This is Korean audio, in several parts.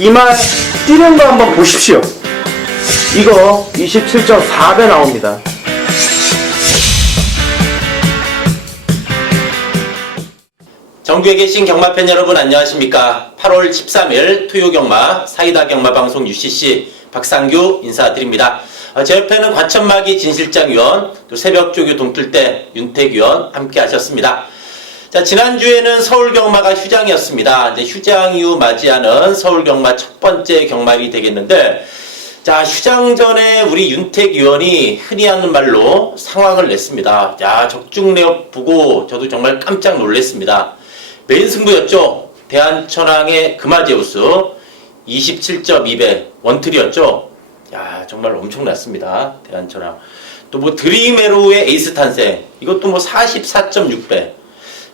이말 뛰는 거 한번 보십시오. 이거 27.4배 나옵니다. 전국에 계신 경마팬 여러분 안녕하십니까. 8월 13일 토요 경마 사이다 경마 방송 UCC 박상규 인사드립니다. 제 옆에는 과천마기 진실장위원, 또 새벽조교 동틀대 윤택위원 함께 하셨습니다. 자, 지난주에는 서울 경마가 휴장이었습니다. 이제 휴장 이후 맞이하는 서울 경마 첫 번째 경마일이 되겠는데, 자, 휴장 전에 우리 윤택 위원이 흔히 하는 말로 상황을 냈습니다. 야, 적중내역 보고 저도 정말 깜짝 놀랐습니다. 메인 승부였죠. 대한천왕의 금화제우스 27.2배 원틀이었죠. 야, 정말 엄청났습니다. 대한천왕. 또 뭐 드림에로의 에이스 탄생, 이것도 뭐 44.6배.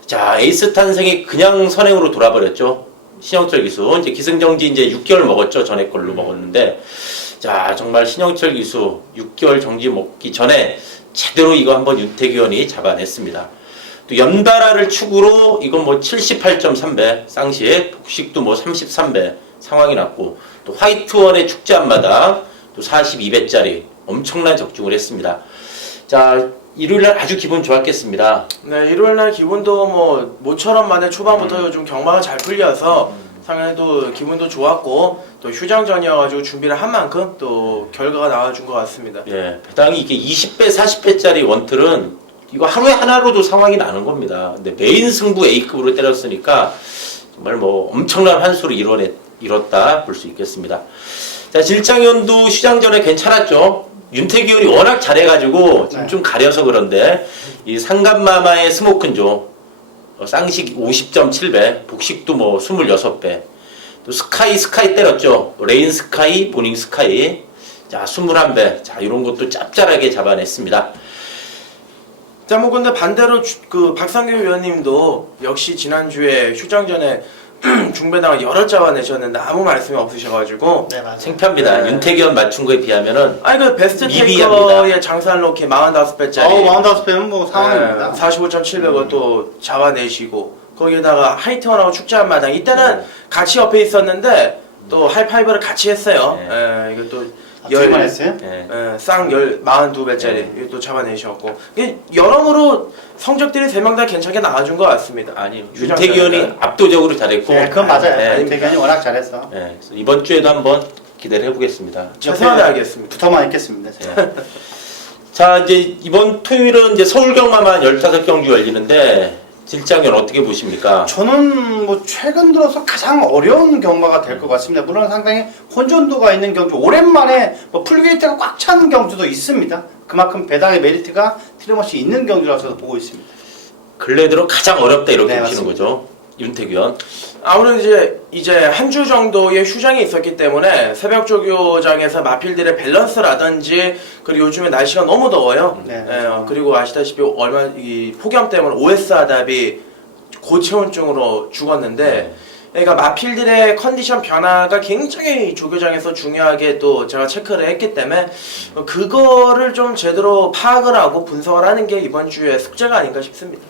자, 에이스 탄생이 그냥 선행으로 돌아버렸죠. 신영철 기수. 이제 기승정지 이제 6개월 먹었죠. 전에 걸로 먹었는데. 자, 정말 신영철 기수 6개월 정지 먹기 전에 제대로 이거 한번 윤택 의원이 잡아냈습니다. 또 연달아를 축으로 이건 뭐 78.3배 쌍식, 복식도 뭐 33배 상황이 났고, 또 화이트원의 축제 앞마당 또 42배짜리 엄청난 적중을 했습니다. 자, 일요일날 아주 기분 좋았겠습니다. 네, 일요일날 기분도 뭐 모처럼 만에 초반부터 요즘 경마가 잘 풀려서 상당히 또 기분도 좋았고, 또 휴장 전이어가지고 준비를 한 만큼 또 결과가 나와준 것 같습니다. 예, 배당이 이게 20배, 40배짜리 원틀은 이거 하루에 하나로도 상황이 나는 겁니다. 근데 메인 승부 A급으로 때렸으니까 정말 뭐 엄청난 환수를 이뤘다 볼 수 있겠습니다. 자, 질장위원도 휴장 전에 괜찮았죠. 윤택 의원이 워낙 잘해가지고 지금 좀 가려서 그런데, 이 상감마마의 스모큰조 쌍식 50.7배, 복식도 뭐 26배, 또 스카이 때렸죠. 레인 스카이, 모닝 스카이, 자 21배, 자 이런 것도 짭짤하게 잡아냈습니다. 자, 뭐 근데 반대로 그 박상규 위원님도 역시 지난주에 휴장 전에 중배당을 여러 잡아내셨는데 아무 말씀이 없으셔가지고. 네, 맞아요. 창피합니다. 네. 윤택 의원 맞춘 거에 비하면은 아니 그 베스트 미비합니다. 테이커의 장사를 놓기 45배짜리 45배는 뭐 상황입니다. 45.700원 또 잡아내시고, 거기에다가 하이트원하고 축제 한마당 이때는 같이 옆에 있었는데 또 하이파이브를 같이 했어요. 네. 이거 또 어떻게만 했어요? 예. 쌍 42배짜리 이거 또 잡아내셨고, 이게 여러모로 성적들이 3명 다 괜찮게 나와준 것 같습니다. 아니, 윤택 의원이 압도적으로 잘했고, 네, 그건 맞아요. 네. 윤택이 워낙 잘해서 예, 그래서 이번 주에도 한번 기대를 해보겠습니다. 최선을 다하겠습니다. 붙어만 있겠습니다. 제가. 자, 이제 이번 토요일은 이제 서울 경마만 15경주 열리는데, 질장위원 어떻게 보십니까? 저는 뭐 최근 들어서 가장 어려운 경마가 될 것 같습니다. 물론 상당히 혼전도가 있는 경주, 오랜만에 뭐 풀게이트가 꽉 찬 경주도 있습니다. 그만큼 배당의 메리트가 틀림없이 있는 경주라서 저도 보고 있습니다. 근래 들어 가장 어렵다 이렇게 네, 보시는 맞습니다. 거죠? 윤택 의원. 아무래도 이제 한 주 정도의 휴장이 있었기 때문에 새벽 조교장에서 마필들의 밸런스라든지, 그리고 요즘에 날씨가 너무 더워요. 네. 그리고 아시다시피 얼마 이 폭염 때문에 OS 하답이 고체온증으로 죽었는데, 그러니까 마필들의 컨디션 변화가 굉장히 조교장에서 중요하게 또 제가 체크를 했기 때문에 그거를 좀 제대로 파악을 하고 분석을 하는 게 이번 주의 숙제가 아닌가 싶습니다.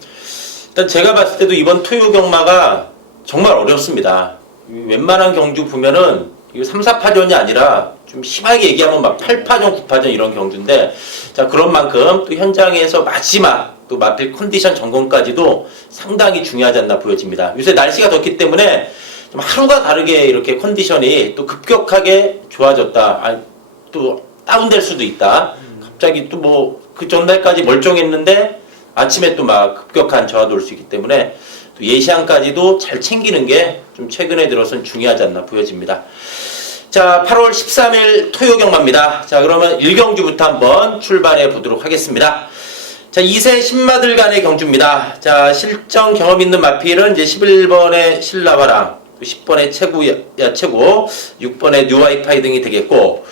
일단 제가 봤을 때도 이번 토요 경마가 정말 어렵습니다. 웬만한 경주 보면은 이거 3, 4파전이 아니라 좀 심하게 얘기하면 막 8파전, 9파전 이런 경주인데, 자, 그런 만큼 또 현장에서 마지막 또 마필 컨디션 점검까지도 상당히 중요하지 않나 보여집니다. 요새 날씨가 덥기 때문에 좀 하루가 다르게 이렇게 컨디션이 또 급격하게 좋아졌다. 또 다운될 수도 있다. 갑자기 또 뭐 그 전날까지 멀쩡했는데 아침에 또 막 급격한 저하도 올 수 있기 때문에 또 예시안까지도 잘 챙기는 게 좀 최근에 들어선 중요하지 않나 보여집니다. 자, 8월 13일 토요 경마입니다. 자, 그러면 1경주부터 한번 출발해 보도록 하겠습니다. 자, 2세 신마들 간의 경주입니다. 자, 실정 경험 있는 마필은 이제 11번의 신라바랑, 10번의 최고, 6번의 뉴와이파이 등이 되겠고,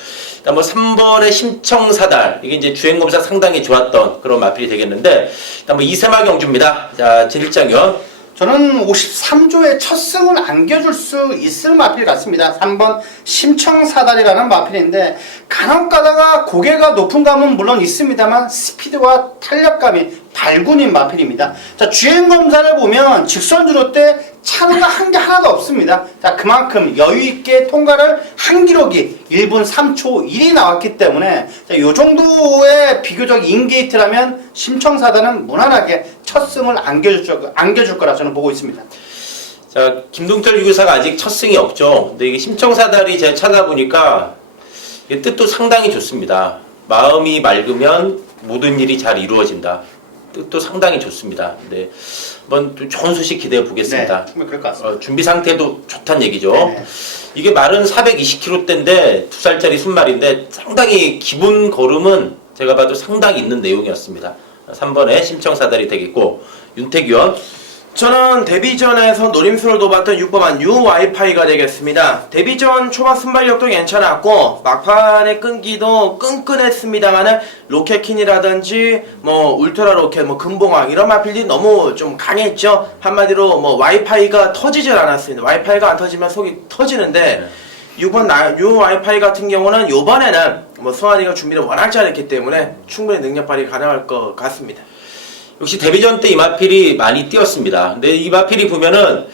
뭐 3번의 심청사달, 이게 이제 주행검사 상당히 좋았던 그런 마필이 되겠는데, 뭐 2세마 경주입니다. 자, 진일장위원. 저는 53조의 첫 승을 안겨줄 수 있을 마필 같습니다. 3번 심청사다리라는 마필인데 간혹 가다가 고개가 높은 감은 물론 있습니다만 스피드와 탄력감이 발군인 마필입니다. 자, 주행검사를 보면 직선주로 때 차로가 한 게 하나도 없습니다. 자, 그만큼 여유있게 통과를 한 기록이 1분 3초 1이 나왔기 때문에 자, 요 정도의 비교적 인게이트라면 심청사다는 무난하게 첫 승을 안겨줄 거라 저는 보고 있습니다. 자, 김동철 유교사가 아직 첫 승이 없죠. 근데 이게 심청사다리 제가 찾아보니까 이게 뜻도 상당히 좋습니다. 마음이 맑으면 모든 일이 잘 이루어진다. 뜻도 상당히 좋습니다. 네, 한번 좀 좋은 소식 기대해 보겠습니다. 네, 충분히 그럴 것 같습니다. 준비 상태도 좋다는 얘기죠. 네. 이게 말은 420km대인데 2살짜리 순말인데 상당히 기본 걸음은 제가 봐도 상당히 있는 내용이었습니다. 3번에 심청사다리 되겠고 윤태규원 저는 데뷔전에서 노림수를 둬봤던 6번 뉴 와이파이가 되겠습니다. 데뷔전 초반 순발력도 괜찮았고 막판의 끈기도 끈끈했습니다만은 로켓킨이라든지 뭐 울트라 로켓, 뭐 금봉왕 이런 마필들이 너무 좀 강했죠. 한마디로 뭐 와이파이가 터지질 않았습니다. 와이파이가 안 터지면 속이 터지는데 6번 뉴 와이파이 같은 경우는 요번에는 뭐 승환이가 준비를 워낙 잘했기 때문에 충분히 능력 발휘 가능할 것 같습니다. 역시 데뷔전 때 이마필이 많이 뛰었습니다. 근데 이마필이 보면은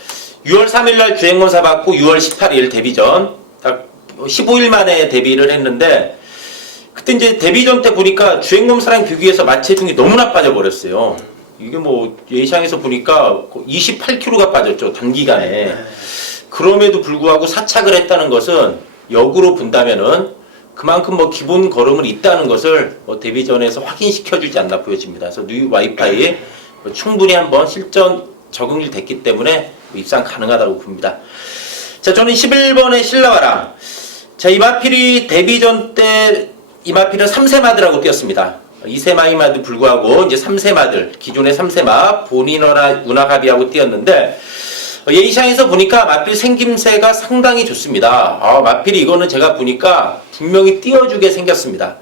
6월 3일날 주행검사 받고 6월 18일 데뷔전 딱 15일 만에 데뷔를 했는데 그때 이제 데뷔전 때 보니까 주행검사랑 비교해서 마체중이 너무나 빠져버렸어요. 이게 뭐 예상에서 보니까 28kg가 빠졌죠, 단기간에. 그럼에도 불구하고 사착을 했다는 것은 역으로 본다면은 그만큼 뭐 기본 걸음을 있다는 것을 뭐 데뷔전에서 확인시켜주지 않나 보여집니다. 그래서 뉴 와이파이 충분히 한번 실전 적응이 됐기 때문에 입상 가능하다고 봅니다. 자, 저는 11번의 신라와랑. 자, 이마필이 데뷔전 때 이마필은 3세마드라고 뛰었습니다. 2세마임에도 불구하고 이제 3세마들, 기존의 3세마 본인어나 운하갑이하고 뛰었는데 예의상에서 보니까 마필 생김새가 상당히 좋습니다. 마필이 이거는 제가 보니까 분명히 띄워주게 생겼습니다.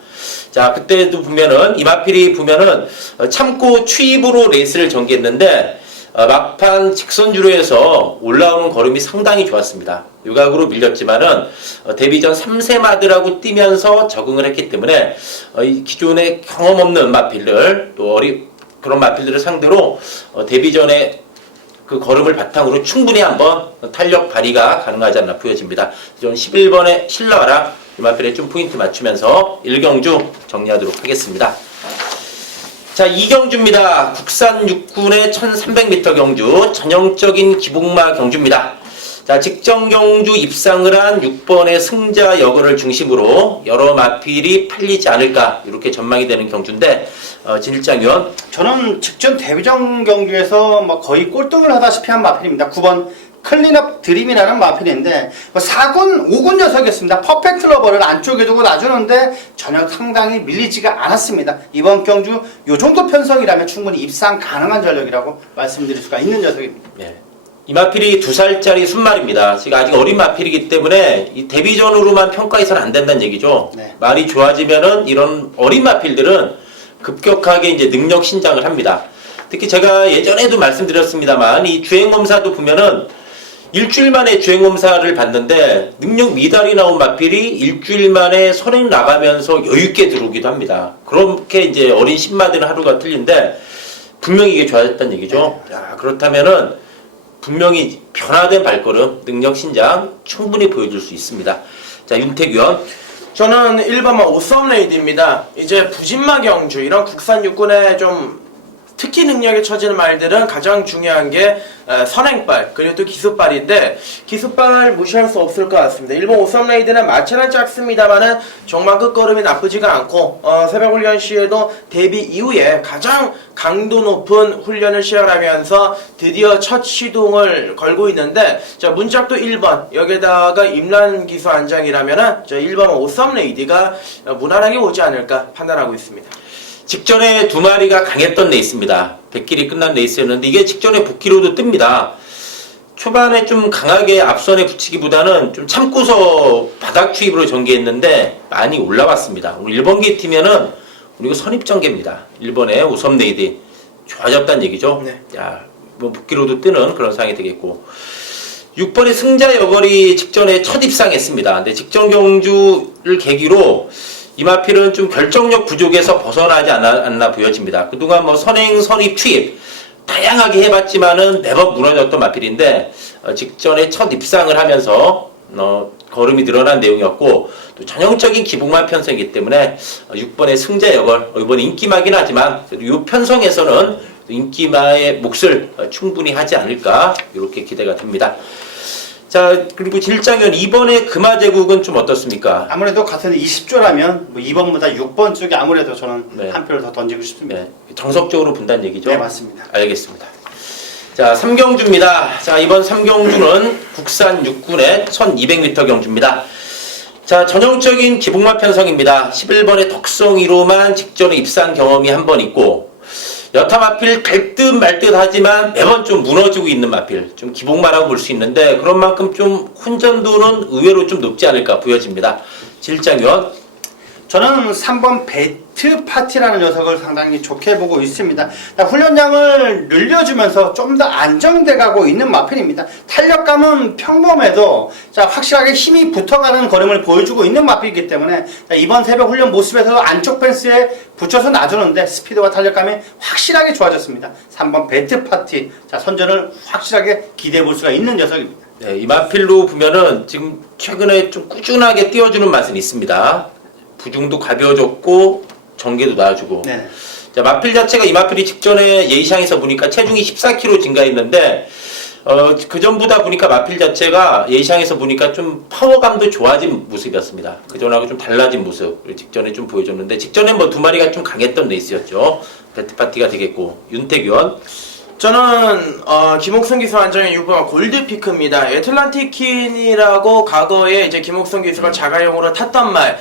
자, 그때도 보면은 이 마필이 보면은 참고 추입으로 레이스를 전개했는데 막판 직선주로 해서 올라오는 걸음이 상당히 좋았습니다. 유각으로 밀렸지만은 데뷔전 3세마드라고 뛰면서 적응을 했기 때문에 이 기존의 경험 없는 마필들 또 그런 마필들을 상대로 데뷔전에 그 걸음을 바탕으로 충분히 한번 탄력 발휘가 가능하지 않나 보여집니다. 저는 11번의 신라와랑 이마필에 좀 포인트 맞추면서 1경주 정리하도록 하겠습니다. 자, 2경주입니다. 국산 육군의 1300m 경주, 전형적인 기복마 경주입니다. 자, 직전 경주 입상을 한 6번의 승자 여거를 중심으로 여러 마필이 팔리지 않을까 이렇게 전망이 되는 경주인데 진일장 위원. 저는 직전 데뷔전 경주에서 뭐 거의 꼴등을 하다시피 한 마필입니다. 9번 클린업 드림이라는 마필인데 4군, 5군 녀석이었습니다. 퍼펙트 러버를 안쪽에 두고 놔주는데 전혀 상당히 밀리지가 않았습니다. 이번 경주 요 정도 편성이라면 충분히 입상 가능한 전력이라고 말씀드릴 수가 있는 녀석입니다. 네. 이 마필이 2살짜리 순말입니다. 지금 아직 어린 마필이기 때문에 이 데뷔전으로만 평가해서는 안 된다는 얘기죠. 네. 말이 좋아지면은 이런 어린 마필들은 급격하게 이제 능력 신장을 합니다. 특히 제가 예전에도 말씀드렸습니다만 이 주행검사도 보면은 일주일 만에 주행검사를 봤는데 능력 미달이 나온 마필이 일주일 만에 선행 나가면서 여유있게 들어오기도 합니다. 그렇게 이제 어린 신마들은 하루가 틀린데 분명히 이게 좋아졌다는 얘기죠. 자, 그렇다면은 분명히 변화된 발걸음, 능력 신장 충분히 보여줄 수 있습니다. 자, 윤태규 의원. 저는 1번만 오썸레이드입니다. 이제 부진마 경주 이런 국산 육군의 좀 특히 능력에 처지는 말들은 가장 중요한 게 선행발 그리고 또 기습발인데 기습발 무시할 수 없을 것 같습니다. 일본 오썸레이드는 마체는 작습니다만은 정말 끝걸음이 나쁘지가 않고 새벽 훈련 시에도 데뷔 이후에 가장 강도 높은 훈련을 시작하면서 드디어 첫 시동을 걸고 있는데 자 문짝도 1번 여기다가 임란 기수 안장이라면은 저 1번 오썸레이드가 무난하게 오지 않을까 판단하고 있습니다. 직전에 2마리가 강했던 레이스입니다. 100길이 끝난 레이스였는데 이게 직전에 복귀로도 뜹니다. 초반에 좀 강하게 앞선에 붙이기보다는 좀 참고서 바닥 추입으로 전개했는데 많이 올라왔습니다. 오늘 1번 게이트면은 우리가 선입전개입니다. 1번에 오섬레이드 좋아졌다는 얘기죠. 네. 야, 뭐 복귀로도 뜨는 그런 상황이 되겠고 6번의 승자 여걸이 직전에 첫 입상했습니다. 근데 직전 경주를 계기로 이마필은 좀 결정력 부족에서 벗어나지 않나 보여집니다. 그동안 뭐 선행, 선입, 투입 다양하게 해봤지만은 매번 무너졌던 마필인데 직전에 첫 입상을 하면서 걸음이 늘어난 내용이었고 또 전형적인 기복만 편성이기 때문에 6번의 승자 여걸 이번 인기마긴 하지만 이 편성에서는 인기마의 몫을 충분히 하지 않을까 이렇게 기대가 됩니다. 자 그리고 질장현 2번의 금화제국은 좀 어떻습니까? 아무래도 같은 20조라면 뭐 2번보다 6번 쪽이 아무래도 저는 네. 한 표를 더 던지고 싶습니다. 네, 정석적으로 본다는 얘기죠? 네, 맞습니다. 알겠습니다. 자, 3경주입니다. 자, 이번 3경주는 국산 6군의 1200m 경주입니다. 자, 전형적인 기복마 편성입니다. 11번의 덕성이로만 직전에 입상 경험이 한 번 있고 여타 마필 될 듯 말 듯 하지만 매번 좀 무너지고 있는 마필 좀 기복마라고 볼 수 있는데 그런 만큼 좀 훈전도는 의외로 좀 높지 않을까 보여집니다. 질장위원 저는 3번 배트 파티라는 녀석을 상당히 좋게 보고 있습니다. 훈련량을 늘려주면서 좀 더 안정돼 가고 있는 마필입니다. 탄력감은 평범해도 확실하게 힘이 붙어가는 걸음을 보여주고 있는 마필이기 때문에 이번 새벽 훈련 모습에서도 안쪽 펜스에 붙여서 놔주는데 스피드와 탄력감이 확실하게 좋아졌습니다. 3번 배트 파티 선전을 확실하게 기대해 볼 수가 있는 녀석입니다. 네, 이 마필로 보면은 지금 최근에 좀 꾸준하게 띄워주는 맛은 있습니다. 부중도 가벼워졌고 전개도 나아주고 네. 자, 마필 자체가 이 마필이 직전에 예의상에서 보니까 체중이 14kg 증가했는데 그 전보다 보니까 마필 자체가 예의상에서 보니까 좀 파워감도 좋아진 모습이었습니다. 그 전하고 좀 달라진 모습을 직전에 좀 보여줬는데 직전에 뭐 두 마리가 좀 강했던 레이스였죠. 배트파티가 되겠고 윤택위원 저는 김옥성 기수 안정의 6번 골드피크입니다. 애틀란틱 퀸이라고 과거에 이제 김옥성 기수가 자가용으로 탔던 말,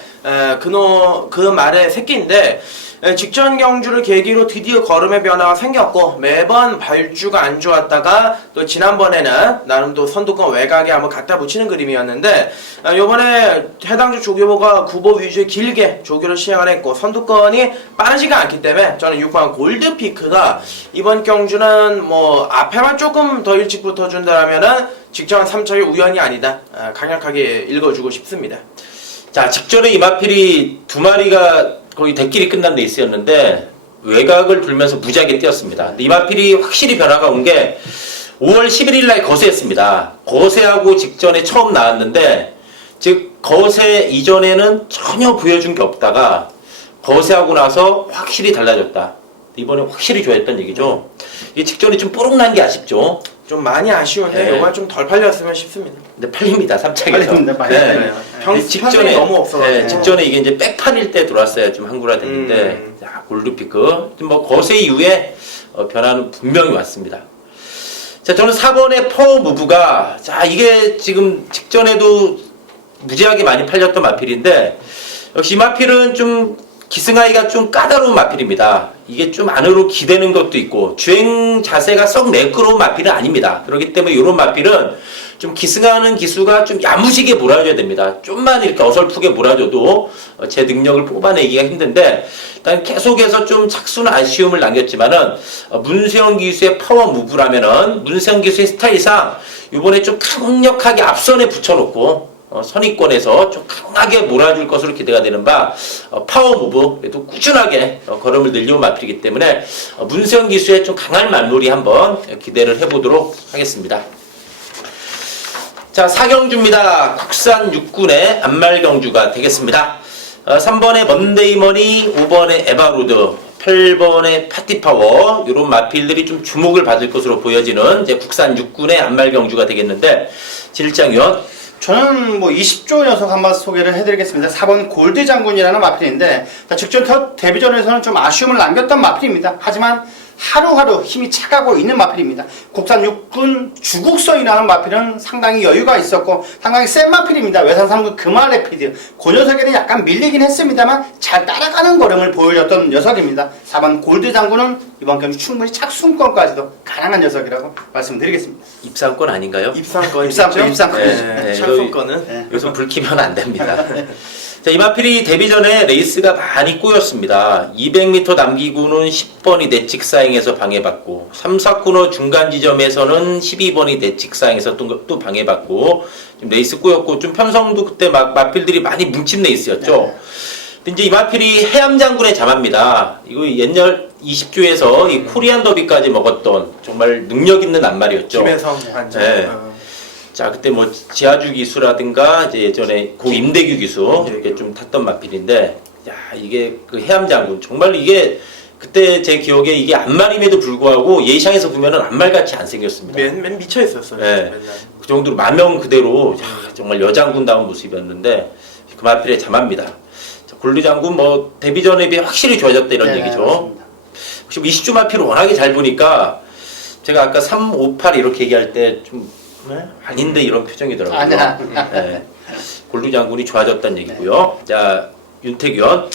그 말의 새끼인데 직전 경주를 계기로 드디어 걸음의 변화가 생겼고 매번 발주가 안 좋았다가 또 지난번에는 나름도 선두권 외곽에 한번 갖다 붙이는 그림이었는데 요번에 해당주 조교보가 9보 위주의 길게 조교를 시행을 했고 선두권이 빠르지가 않기 때문에 저는 6번 골드피크가 이번 경주는 뭐 앞에만 조금 더 일찍 붙어준다면은 직전 3차의 우연이 아니다 강력하게 읽어주고 싶습니다. 자 직전에 이 마필이 두 마리가 거의 대끼리 끝난 레이스였는데 외곽을 돌면서 무지하게 뛰었습니다. 근데 이 마필이 확실히 변화가 온 게 5월 11일 날 거세했습니다. 거세하고 직전에 처음 나왔는데 즉 거세 이전에는 전혀 보여준 게 없다가 거세하고 나서 확실히 달라졌다. 이번에 확실히 좋아했던 얘기죠. 이 직전에 좀 뽀록난 게 아쉽죠. 좀 많이 아쉬운데 네. 요번 좀 덜 팔렸으면 싶습니다. 근데 팔립니다. 3차에서. 팔립니다. 많이 팔려요. 직전에 너무 없어가지고. 네, 직전에 이게 이제 백판일 때 들어왔어야 좀 한구라됐는데 자, 골드피크 뭐 거세 이후에 변화는 분명히 왔습니다. 자 저는 4번의 퍼 무브가 자 이게 지금 직전에도 무지하게 많이 팔렸던 마필인데 역시 이 마필은 좀 기승하기가 좀 까다로운 마필입니다. 이게 좀 안으로 기대는 것도 있고 주행 자세가 썩 매끄러운 마필은 아닙니다. 그렇기 때문에 이런 마필은 좀 기승하는 기수가 좀 야무지게 몰아줘야 됩니다. 좀만 이렇게 어설프게 몰아줘도 제 능력을 뽑아내기가 힘든데 일단 계속해서 좀 착수는 아쉬움을 남겼지만은 문세영 기수의 파워 무브라면은 문세영 기수의 스타일상 이번에 좀 강력하게 앞선에 붙여놓고 선입권에서 좀 강하게 몰아줄 것으로 기대가 되는 바 파워 무브 그래도 꾸준하게 걸음을 늘려온 마필이기 때문에 문세영 기수의 좀 강한 말놀이 한번 기대를 해보도록 하겠습니다. 자 4경주입니다. 국산 6군의 안말경주가 되겠습니다. 3번의 먼데이머니, 5번의 에바로드, 8번의 파티파워 이런 마필들이 좀 주목을 받을 것으로 보여지는 이제 국산 6군의 안말경주가 되겠는데 질장위원 저는 뭐 20조 녀석 한번 소개를 해드리겠습니다. 4번 골드 장군이라는 마필인데 직전 데뷔전에서는 좀 아쉬움을 남겼던 마필입니다. 하지만 하루하루 힘이 차가고 있는 마필입니다. 국산 6군 주국성이라는 마필은 상당히 여유가 있었고 상당히 센 마필입니다. 외산 3군 금화레피드 그 녀석에는 약간 밀리긴 했습니다만 잘 따라가는 걸음을 보여줬던 녀석입니다. 4번 골드 장군은 이번 경주 충분히 착순권까지도 가능한 녀석이라고 말씀드리겠습니다. 입상권 아닌가요? 입상권 입상권. 네, 착순권은 네. 여기서 불 켜면 안 됩니다. 자, 이마필이 데뷔 전에 레이스가 많이 꼬였습니다. 200m 남기고는 10번이 내칙 사행에서 방해받고 3, 4코너 중간 지점에서는 12번이 내칙 사행에서 또 방해받고 좀 레이스 꼬였고 좀 편성도 그때 마필들이 많이 뭉친 레이스였죠. 네. 근데 이제 이마필이 해암장군의 자마입니다. 이거 옛날 20조에서 이 코리안 더비까지 먹었던 정말 능력 있는 낱말이었죠. 김혜성 관장. 네. 자, 그때 뭐 지하주 기수라든가 이제 예전에 고 임대규 기수 이렇게 좀 탔던 마필인데, 야, 이게 그 해암장군 정말 이게 그때 제 기억에 이게 안말임에도 불구하고 예상에서 보면은 안말같이 안 생겼습니다. 맨 미쳐 있었어요. 네. 맨날. 그 정도로 만명 그대로 야, 정말 여장군다운 모습이었는데 그 마필의 자마입니다. 자, 골드장군 뭐 데뷔 전에 비해 확실히 좋아졌다 이런 네, 얘기죠. 맞습니다. 혹시 20조 마필을 워낙에 잘 보니까 제가 아까 3, 5, 8 이렇게 얘기할 때좀 아닌데 이런 표정이더라고요. 아니야. 네. 골루 장군이 좋아졌다는 얘기고요. 자, 윤태규현.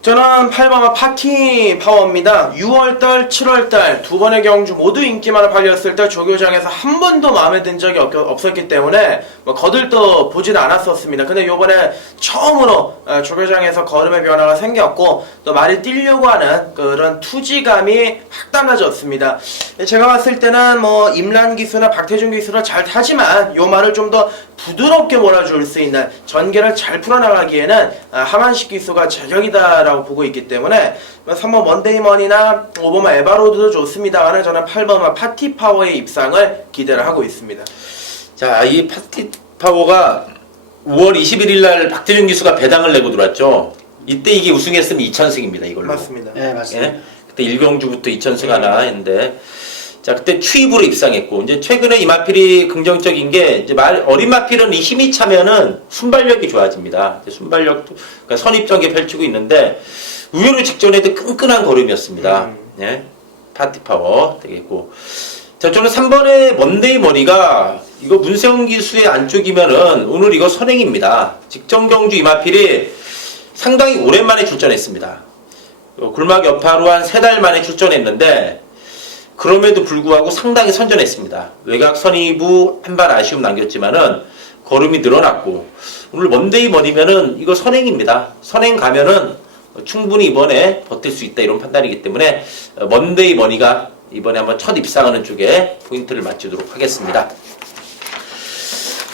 저는 8번은 파티 파워입니다. 6월달, 7월달 두 번의 경주 모두 인기만을 발휘했을 때 조교장에서 한 번도 마음에 든 적이 없었기 때문에 뭐 거들떠 보지는 않았었습니다. 근데 요번에 처음으로 조교장에서 걸음의 변화가 생겼고 또 말이 뛰려고 하는 그런 투지감이 확 달라졌습니다. 제가 봤을 때는 뭐 임란 기수나 박태준 기수를 잘 타지만 요 말을 좀 더 부드럽게 몰아줄 수 있는 전개를 잘 풀어나가기에는 하만식 기수가 제격이다라고 보고 있기 때문에 3번 원데이먼이나 5번 에바로드도 좋습니다만 저는 8번 파티 파워의 입상을 기대를 하고 있습니다. 자, 이 파티 파워가 5월 21일 날 박태준 기수가 배당을 내고 들어왔죠. 이때 이게 우승했으면 2천승입니다, 이걸로. 맞습니다. 네, 맞습니다. 예? 그때 1경주부터 2천승 하나 했는데, 자, 그때 추입으로 입상했고, 이제 최근에 이 마필이 긍정적인 게, 이제 어린 마필은 이 힘이 차면은 순발력이 좋아집니다. 순발력도, 그러니까 선입전개 펼치고 있는데, 의외로 직전에도 끈끈한 걸음이었습니다. 예? 파티 파워 되겠고. 자, 저는 3번의 먼데이 머리가, 이거 문세훈 기수의 안쪽이면은, 오늘 이거 선행입니다. 직전 경주 이 마필이 상당히 오랜만에 출전했습니다. 굴막 여파로 한 3달 만에 출전했는데, 그럼에도 불구하고 상당히 선전했습니다. 외곽 선입부 한 발 아쉬움 남겼지만은 걸음이 늘어났고 오늘 먼데이 머니면은 이거 선행입니다. 선행 가면은 충분히 이번에 버틸 수 있다 이런 판단이기 때문에 먼데이 머니가 이번에 한번 첫 입상하는 쪽에 포인트를 맞추도록 하겠습니다.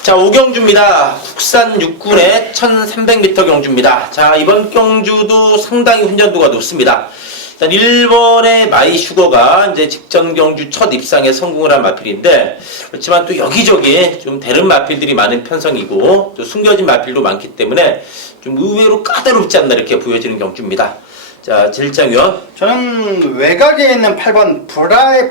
자, 5경주입니다. 국산 6군의 1300m 경주입니다. 자, 이번 경주도 상당히 훈련도가 높습니다. 일단 1번의 마이 슈거가 이제 직전 경주 첫 입상에 성공을 한 마필인데, 그렇지만 또 여기저기 좀 다른 마필들이 많은 편성이고, 또 숨겨진 마필도 많기 때문에 좀 의외로 까다롭지 않나 이렇게 보여지는 경주입니다. 자, 질장위원. 저는 외곽에 있는 8번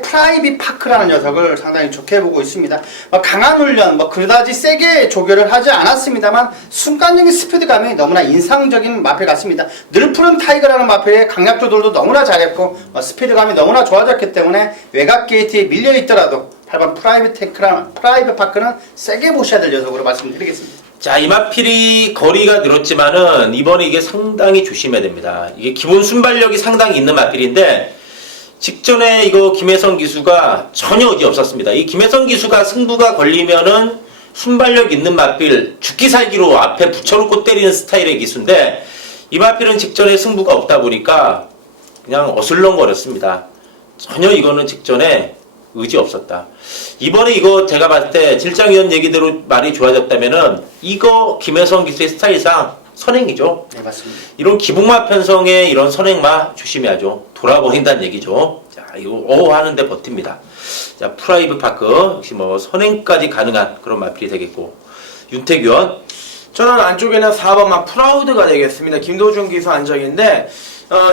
프라이빗 파크라는 녀석을 상당히 좋게 보고 있습니다. 강한 훈련, 그다지 세게 조교를 하지 않았습니다만 순간적인 스피드감이 너무나 인상적인 마필 같습니다. 늘푸른 타이거라는 마필의 강약 조절도 너무나 잘했고 스피드감이 너무나 좋아졌기 때문에 외곽 게이트에 밀려 있더라도 8번 프라이빗 파크는 세게 보셔야 될 녀석으로 말씀드리겠습니다. 자, 이마필이 거리가 늘었지만은 이번에 이게 상당히 조심해야 됩니다. 이게 기본 순발력이 상당히 있는 마필인데 직전에 이거 김혜성 기수가 전혀 의지 없었습니다. 이 김혜성 기수가 승부가 걸리면은 순발력 있는 마필 죽기 살기로 앞에 붙여놓고 때리는 스타일의 기수인데 이 마필은 직전에 승부가 없다 보니까 그냥 어슬렁거렸습니다. 전혀 이거는 직전에 의지 없었다. 이번에 이거 제가 봤을 때 질장위원 얘기대로 말이 좋아졌다면은 이거 김혜성 기수의 스타일상 선행이죠. 네, 맞습니다. 이런 기복마 편성의 이런 선행마 조심해야죠. 돌아버린다는 얘기죠. 자, 이거 하는데 버팁니다. 자, 프라이브 파크 역시 뭐 선행까지 가능한 그런 마필이 되겠고 윤태규원. 저는 안쪽에는 4번만 프라우드가 되겠습니다. 김도준 기수 안정인데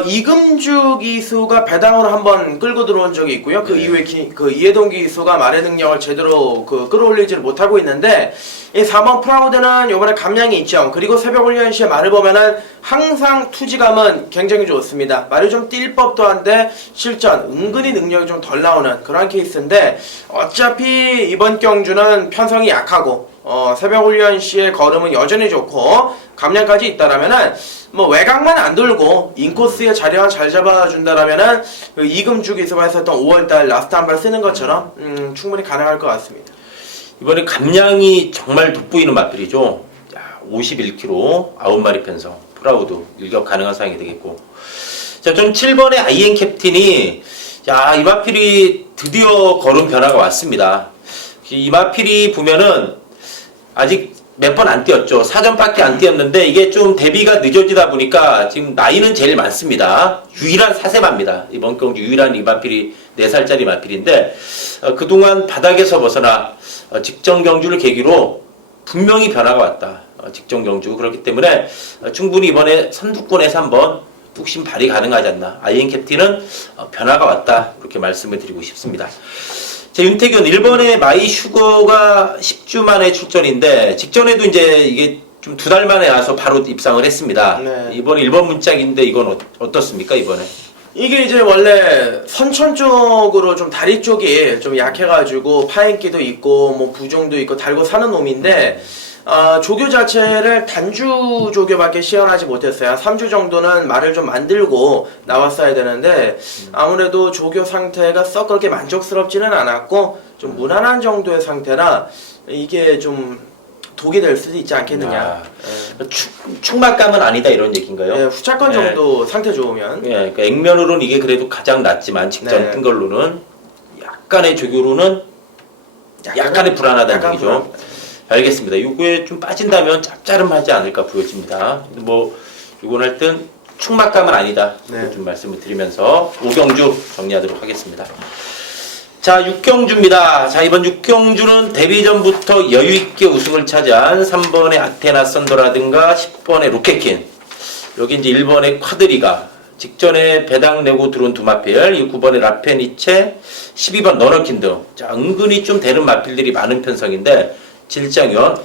이금주 기수가 배당으로 한번 끌고 들어온 적이 있고요. 그 이후에 그 이해동 기수가 말의 능력을 제대로 끌어올리지를 못하고 있는데 이 4번 프라우드는 이번에 감량이 있죠. 그리고 새벽 훈련 시에 말을 보면은 항상 투지감은 굉장히 좋습니다. 말이 좀 뛸 법도 한데 실전 은근히 능력이 좀 덜 나오는 그런 케이스인데 어차피 이번 경주는 편성이 약하고 새벽훈련 씨의 걸음은 여전히 좋고 감량까지 있다라면은 뭐 외곽만 안 돌고 인코스의 자리만 잘 잡아준다라면은 그 이금주 기수가 했었던 5월달 라스트 한 발 쓰는 것처럼 충분히 가능할 것 같습니다. 이번에 감량이 정말 돋보이는 마필이죠. 51kg 9마리 편성 프라우드 일격 가능한 상황이 되겠고, 자, 전 7번의 아이엔 캡틴이 이 마필이 드디어 걸음 변화가 왔습니다. 이 마필이 보면은 아직 몇 번 안 뛰었죠. 4전밖에 안 뛰었는데 이게 좀 데뷔가 늦어지다 보니까 지금 나이는 제일 많습니다. 유일한 사세마입니다. 이번 경주 유일한 이 마필이 4살짜리 마필인데 그동안 바닥에서 벗어나 직전 경주를 계기로 분명히 변화가 왔다. 직전 경주. 그렇기 때문에 충분히 이번에 선두권에서 한번 뚝심 발휘 가능하지 않나. 아이엔 캡틴은 변화가 왔다. 이렇게 말씀을 드리고 싶습니다. 자, 윤태균 1번의 마이 슈거가 10주 만에 출전인데 직전에도 이제 이게 좀 2달 만에 와서 바로 입상을 했습니다. 네. 이번에 1번 문짝인데 이건 어떻습니까 이번에? 이게 이제 원래 선천 쪽으로 좀 다리 쪽이 좀 약해가지고 파인기도 있고 뭐 부종도 있고 달고 사는 놈인데 조교 자체를 단주 조교밖에 시연하지 못했어요. 한 3주 정도는 말을 좀 만들고 나왔어야 되는데 아무래도 조교 상태가 썩 그렇게 만족스럽지는 않았고 좀 무난한 정도의 상태라 이게 좀 독이 될 수도 있지 않겠느냐. 축막감은 아니다 이런 얘기인가요? 예, 후차권 정도 상태 좋으면. 예, 그러니까 액면으로는 이게 그래도 가장 낫지만 직전 뜬 걸로는 약간의 조교로는 약간의 불안하다는 얘기죠. 불안하다. 알겠습니다. 이거에 좀 빠진다면 짭짤하지 않을까 보여집니다. 뭐 이건 하여튼 축막감은 아니다. 네. 좀 말씀을 드리면서 5경주 정리하도록 하겠습니다. 자, 6경주입니다. 자, 이번 6경주는 데뷔 전부터 여유있게 우승을 차지한 3번의 아테나 썬더라든가 10번의 로켓킨, 여기 이제 1번의 쿼드리가, 직전에 배당 내고 들어온 두 마필, 9번의 라페니체, 12번 너너킨 등, 자, 은근히 좀 되는 마필들이 많은 편성인데, 질장위원.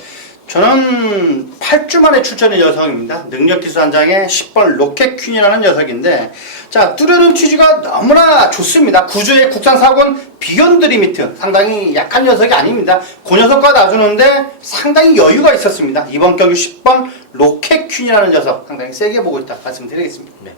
저는 8주 만에 출전한 녀석입니다. 능력기수 한 장에 10번 로켓퀸이라는 녀석인데, 자, 뚜렷한 취지가 너무나 좋습니다. 구조의 국산 사고는 비욘 드리미트, 상당히 약한 녀석이 아닙니다. 그 녀석과 놔주는데 상당히 여유가 있었습니다. 이번 경기 10번 로켓퀸이라는 녀석 상당히 세게 보고 있다 말씀드리겠습니다. 네.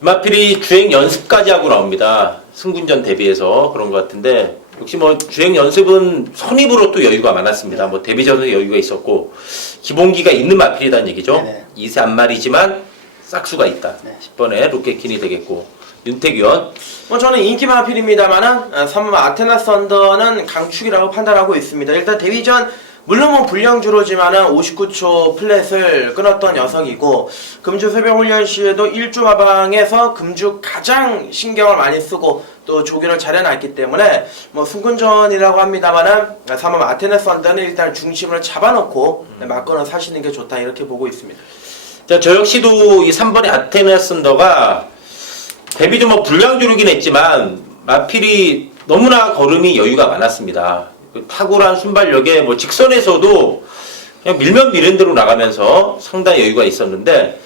마필이 주행 연습까지 하고 나옵니다. 승군전 대비해서 그런 것 같은데, 역시 뭐 주행 연습은 선입으로 또 여유가 많았습니다. 뭐 데뷔전에 여유가 있었고 기본기가 있는 마필이라는 얘기죠. 네네. 2세 한 마리지만 싹수가 있다. 네. 10번에 로켓킨이 되겠고, 윤태규원. 뭐 저는 인기 마필입니다만은 3번 아테나 썬더는 강축이라고 판단하고 있습니다. 일단 데뷔전 물론 뭐 불량주로지만은 59초 플랫을 끊었던 녀석이고, 금주 새벽훈련 시에도 1주 마방에서 금주 가장 신경을 많이 쓰고 또 조교를 잘 해놨기 때문에 뭐 승군전이라고 합니다만은 3번 아테나 썬더는 일단 중심을 잡아놓고 맞거나 사시는 게 좋다 이렇게 보고 있습니다. 자, 저 역시도 이 3번의 아테나 썬더가 데뷔전 뭐 불량주로긴 했지만 마필이 너무나 걸음이 여유가 많았습니다. 그 탁월한 순발력에 뭐 직선에서도 그냥 밀면 미는 대로 나가면서 상당히 여유가 있었는데,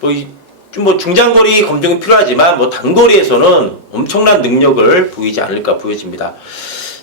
뭐 중장거리 검증이 필요하지만 뭐 단거리에서는 엄청난 능력을 보이지 않을까 보여집니다.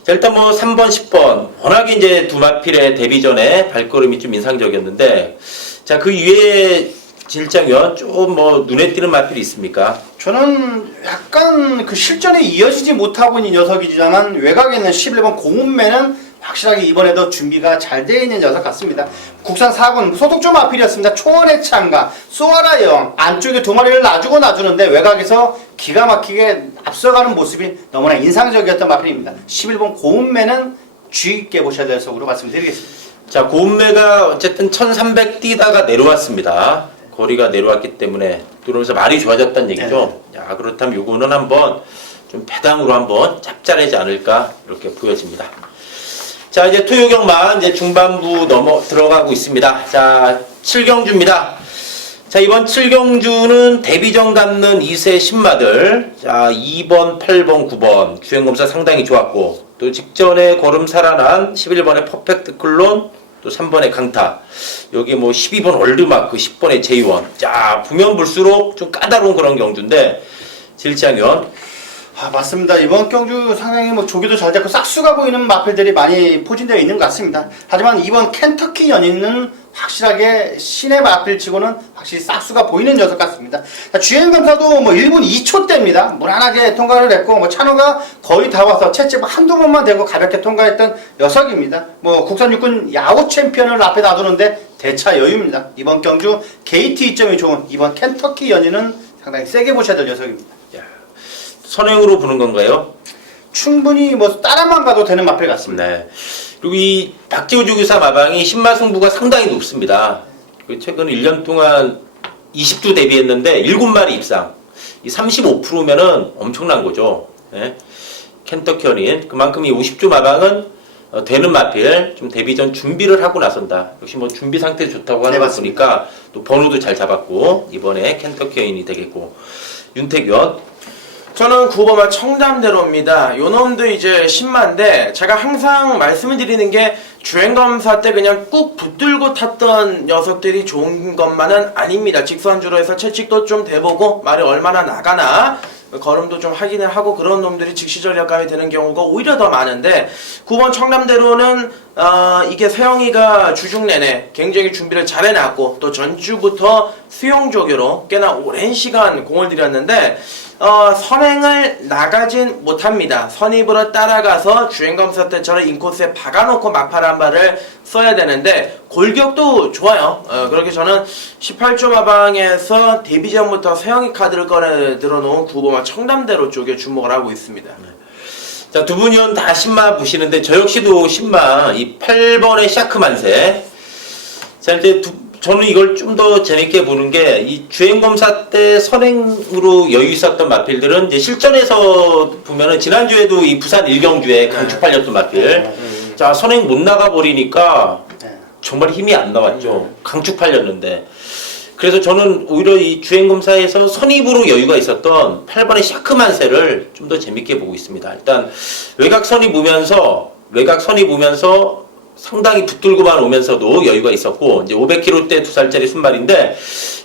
자, 일단 뭐 3번, 10번 워낙에 이제 두 마필의 데뷔전에 발걸음이 좀 인상적이었는데, 자, 그 이외에 질장위원 좀 뭐 눈에 띄는 마필이 있습니까? 저는 약간 그 실전에 이어지지 못하고 있는 녀석이지만 외곽에 있는 11번 고운매는 확실하게 이번에도 준비가 잘 되어 있는 녀석 같습니다. 국산 4군 소속조 마필이었습니다. 초원의 창가, 소아라영 안쪽에 두 마리를 놔주는데 외곽에서 기가 막히게 앞서가는 모습이 너무나 인상적이었던 마필입니다. 11번 고운매는 주의 깊게 보셔야 될 녀석으로 말씀드리겠습니다. 자, 고운매가 어쨌든 1300 뛰다가 내려왔습니다. 거리가 내려왔기 때문에 들어오면서 말이 좋아졌다는 얘기죠. 야, 그렇다면 요거는 한번 좀 배당으로 한번 짭짤하지 않을까 이렇게 보여집니다. 자, 이제 토요경만 이제 중반부 들어가고 있습니다. 자, 7경주입니다. 자, 이번 7경주는 데뷔전 갖는 2세 신마들, 자, 2번, 8번, 9번 주행검사 상당히 좋았고, 또 직전에 걸음 살아난 11번의 퍼펙트 클론, 또 3번의 강타, 여기 뭐 12번 월드마크, 10번의 제이원. 자, 보면 볼수록 좀 까다로운 그런 경주인데, 질장위원. 맞습니다. 이번 경주 상당히 뭐 조기도 잘 됐고 싹수가 보이는 마필들이 많이 포진되어 있는 것 같습니다. 하지만 이번 켄터키 연인은 확실하게 신의 마필치고는 확실히 싹수가 보이는 녀석 같습니다. 주행 검사도 뭐 1분 2초대입니다. 무난하게 통과를 했고 뭐 찬호가 거의 다 와서 채찍 한두 번만 대고 가볍게 통과했던 녀석입니다. 뭐 국산 육군 야구 챔피언을 앞에 놔두는데 대차 여유입니다. 이번 경주 게이트 이점이 좋은 이번 켄터키 연인은 상당히 세게 보셔야 될 녀석입니다. 선행으로 보는 건가요? 충분히 뭐 따라만 가도 되는 마필 같습니다. 네. 그리고 이 박지호 주기사 마방이 신마 승부가 상당히 높습니다. 최근 1년 동안 20주 데뷔했는데 7마리 입상. 이 35%면은 엄청난 거죠. 네. 켄터키 연인. 그만큼 이 50주 마방은 되는 마필, 좀 데뷔 전 준비를 하고 나선다. 역시 뭐 준비 상태 좋다고 하는 거 보니까 또 번호도 잘 잡았고, 이번에 켄터키 연인이 되겠고. 윤태규. 저는 9번만 청담대로입니다. 요 놈도 이제 10만인데 제가 항상 말씀을 드리는 게 주행검사 때 그냥 꾹 붙들고 탔던 녀석들이 좋은 것만은 아닙니다. 직선주로 해서 채찍도 좀 대보고 말이 얼마나 나가나 걸음도 좀 확인을 하고 그런 놈들이 즉시 전력감이 되는 경우가 오히려 더 많은데 9번 청담대로는 이게 세영이가 주중 내내 굉장히 준비를 잘 해놨고 또 전주부터 수영 조교로 꽤나 오랜 시간 공을 들였는데 선행을 나가진 못합니다. 선입으로 따라가서 주행검사 때처럼 인코스에 박아놓고 막판 한 발을 써야 되는데 골격도 좋아요. 그렇게 저는 18조 마방에서 데뷔 전부터 세영이 카드를 꺼내 들어놓은 9번마 청담대로 쪽에 주목을 하고 있습니다. 자, 두 분이 다 신마 보시는데 저 역시도 신마 이 8번의 샤크 만세. 자, 이제 저는 이걸 좀 더 재밌게 보는 게 이 주행검사 때 선행으로 여유 있었던 마필들은 이제 실전에서 보면은 지난주에도 이 부산 1경주에 강축 팔렸던 마필. 자, 선행 못 나가 버리니까 정말 힘이 안 나왔죠. 강축 팔렸는데. 그래서 저는 오히려 이 주행검사에서 선입으로 여유가 있었던 8번의 샤크 만세를 좀 더 재밌게 보고 있습니다. 일단 외곽 선입 보면서 상당히 붙들고만 오면서도 여유가 있었고 이제 500kg대 2살짜리 순말인데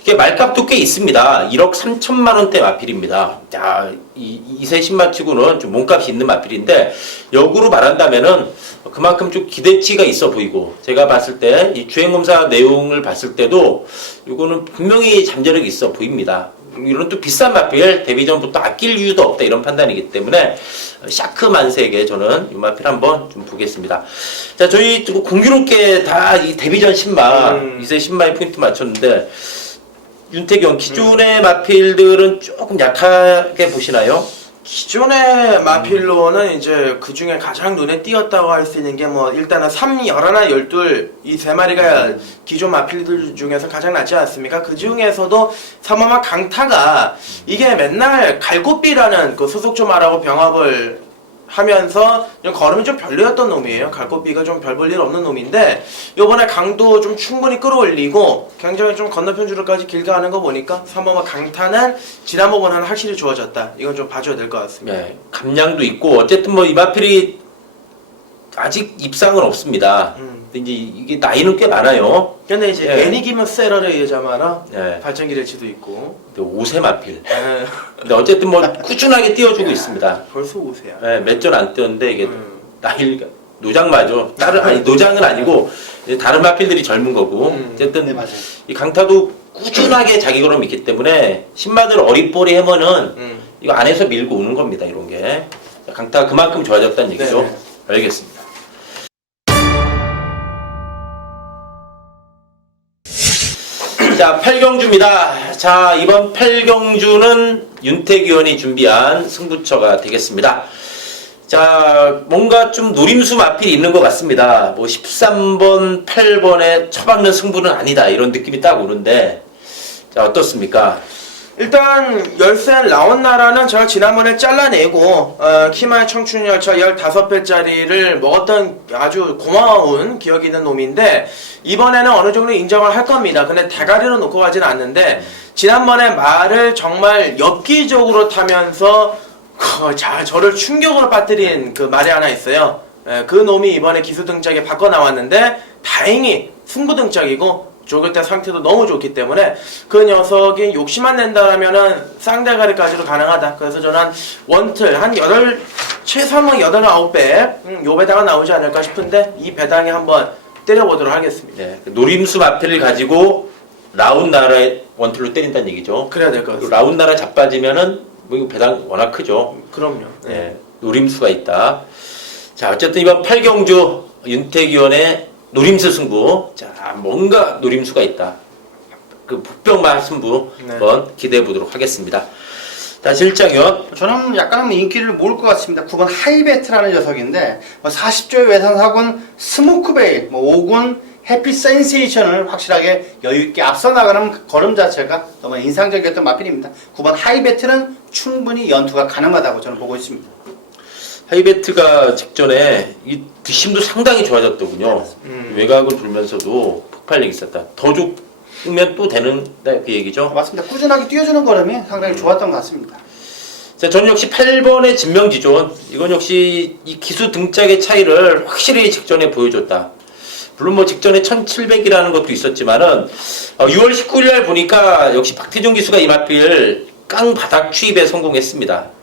이게 말값도 꽤 있습니다. 1억 3천만 원대 마필입니다. 야, 이세 신마치고는 좀 몸값이 있는 마필인데 역으로 말한다면은 그만큼 좀 기대치가 있어 보이고 제가 봤을 때 이 주행검사 내용을 봤을 때도 이거는 분명히 잠재력이 있어 보입니다. 이런 또 비싼 마필 데뷔 전부터 아낄 이유도 없다 이런 판단이기 때문에 샤크 만세에게 저는 이 마필 한번 좀 보겠습니다. 자, 저희 공교롭게 다 이 데뷔 전 신마 이세 신마에 포인트 맞췄는데 윤태경 기존의 마필들은 조금 약하게 보시나요? 기존의 마필로는 이제 그 중에 가장 눈에 띄었다고 할 수 있는 게 뭐 일단은 3, 11, 12 이 세 마리가 기존 마필들 중에서 가장 낫지 않습니까? 그 중에서도 3화마 강타가 이게 맨날 갈고비라는 그 소속조 말하고 병합을 하면서 좀 걸음이 좀 별로였던 놈이에요. 갈고비가 좀 별 볼 일 없는 놈인데 요번에 강도 좀 충분히 끌어올리고 굉장히 좀 건너편 줄을까지 길게 하는 거 보니까 3번마 강타는 지난번보다는 확실히 좋아졌다. 이건 좀 봐줘야 될 것 같습니다. 네, 감량도 있고 어쨌든 뭐 이 마필이 아직 입상은 없습니다. 근데 이제 이게 나이는 꽤 많아요. 근데 이제 예. 애니기면 세러를 예자마라 예. 발전기 레치도 있고 5세 마필. 에, 근데 어쨌든 뭐 꾸준하게 띄워주고 있습니다. 벌써 5세야. 네, 몇 전 안 뛰었는데 이게 나이가 노장마죠. 노장은 아니고 이제 다른 마필들이 젊은 거고 어쨌든 네, 맞아요. 이 강타도 꾸준하게 자기 걸음 있기 때문에 신마들 어리뽀리 해면은 이거 안에서 밀고 오는 겁니다. 이런 게 강타가 그만큼 좋아졌다는 얘기죠. 네네. 알겠습니다. 자, 8경주입니다. 자, 이번 8경주는 윤태기 의원이 준비한 승부처가 되겠습니다. 자, 뭔가 좀 노림수 마필이 있는 것 같습니다. 뭐 13번, 8번에 처박는 승부는 아니다. 이런 느낌이 딱 오는데, 자, 어떻습니까? 일단 열세 라온나라는 제가 지난번에 잘라내고 키마의 청춘열차 15배짜리를 먹었던 아주 고마운 기억이 있는 놈인데 이번에는 어느 정도 인정을 할 겁니다. 근데 대가리로 놓고 가지는 않는데 지난번에 말을 정말 엽기적으로 타면서 저를 충격으로 빠뜨린 그 말이 하나 있어요. 그 놈이 이번에 기수 등짝에 바꿔 나왔는데 다행히 승부 등짝이고 조교대 상태도 너무 좋기 때문에 그 녀석이 욕심만 낸다라면은 쌍대가리까지도 가능하다. 그래서 저는 한 원틀 한 8, 최소한 8, 9배 요 배당은 나오지 않을까 싶은데 이 배당에 한번 때려보도록 하겠습니다. 네, 노림수 마필을 가지고 라운나라의 원툴로 때린다는 얘기죠. 그래야 될 것 같습니다. 라운나라 자빠지면은 뭐 이거 배당 워낙 크죠. 그럼요. 네, 노림수가 있다. 자, 어쨌든 이번 8경주 윤택위원의 노림수 승부. 자, 뭔가 노림수가 있다. 그 복병마 승부 네. 한번 기대해 보도록 하겠습니다. 자, 실장위원. 저는 약간 인기를 모을 것 같습니다. 9번 하이베트라는 녀석인데 40조의 외산사군 스모크베일, 5군 해피 센세이션을 확실하게 여유있게 앞서 나가는 그 걸음 자체가 너무 인상적이었던 마필입니다. 9번 하이베트는 충분히 연투가 가능하다고 저는 보고 있습니다. 하이베트가 직전에 이 뒷심도 상당히 좋아졌더군요. 외곽을 돌면서도 폭발력이 있었다. 더 좋으면 또 되는다 그 얘기죠. 맞습니다. 꾸준하게 뛰어주는 걸음이 상당히 좋았던 것 같습니다. 자, 저는 역시 8번의 진명지존. 이건 역시 이 기수 등짝의 차이를 확실히 직전에 보여줬다. 물론 뭐 직전에 1700이라는 것도 있었지만은 6월 19일 날 보니까 역시 박태종 기수가 이 마필 깡 바닥 추입에 성공했습니다.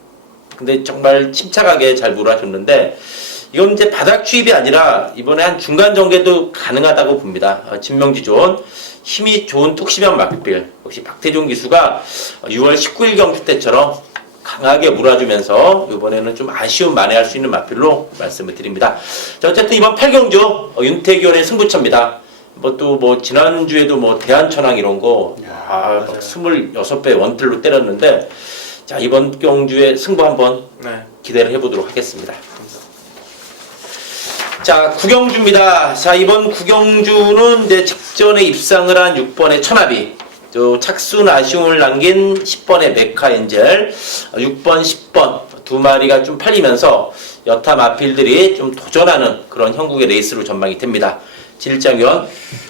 근데 정말 침착하게 잘 몰아줬는데 이건 이제 바닥 추입이 아니라 이번에 한 중간 전개도 가능하다고 봅니다. 진명지존 힘이 좋은 뚝심형 마필 역시 박태종 기수가 6월 19일 경주 때처럼 강하게 몰아주면서 이번에는 좀 아쉬움 만회할 수 있는 마필로 말씀을 드립니다. 자, 어쨌든 이번 8경주 윤택위원의 승부처입니다. 뭐 지난주에도 뭐 대한천왕 이런 거 26배 원틀로 때렸는데 자, 이번 경주의 승부 한번 기대를 해보도록 하겠습니다. 자, 구경주입니다. 자, 이번 구경주는 이제 직전에 입상을 한 6번의 천하비, 또 착순 아쉬움을 남긴 10번의 메카엔젤, 6번, 10번 두 마리가 좀 팔리면서 여타 마필들이 좀 도전하는 그런 형국의 레이스로 전망이 됩니다. 진일장위원.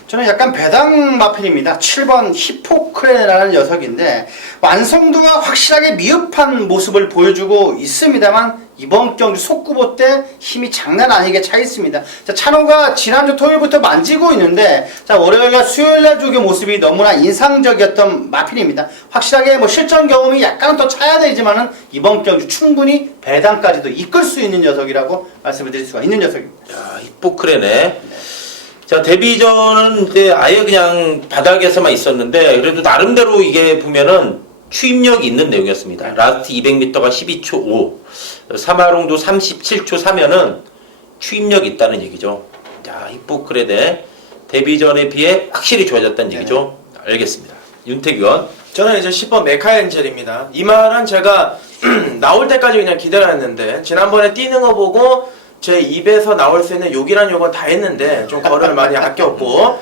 저는 약간 배당 마필입니다. 7번 히포크레라는 녀석인데 완성도가 확실하게 미흡한 모습을 보여주고 있습니다만 이번 경주 속구보 때 힘이 장난 아니게 차 있습니다. 자, 찬호가 지난주 토요일부터 만지고 있는데 자, 월요일날 수요일날 쪽의 모습이 너무나 인상적이었던 마필입니다. 확실하게 뭐 실전 경험이 약간 더 차야 되지만은 이번 경주 충분히 배당까지도 이끌 수 있는 녀석이라고 말씀을 드릴 수가 있는 녀석입니다. 야, 히포크레네. 자, 데뷔전은 이제 아예 그냥 바닥에서만 있었는데 그래도 나름대로 이게 보면은 추임력이 있는 내용이었습니다. 라스트 200m가 12초 5, 사마롱도 37초 3면은 추임력이 있다는 얘기죠. 자, 히포크레네 데뷔전에 비해 확실히 좋아졌다는 얘기죠. 알겠습니다. 윤택위원. 저는 이제 10번 메카엔젤입니다. 이 말은 제가 나올 때까지 그냥 기다려 했는데 지난번에 뛰는 거 보고 제 입에서 나올 수 있는 욕이란 욕은 다 했는데 좀 걸음을 많이 아꼈고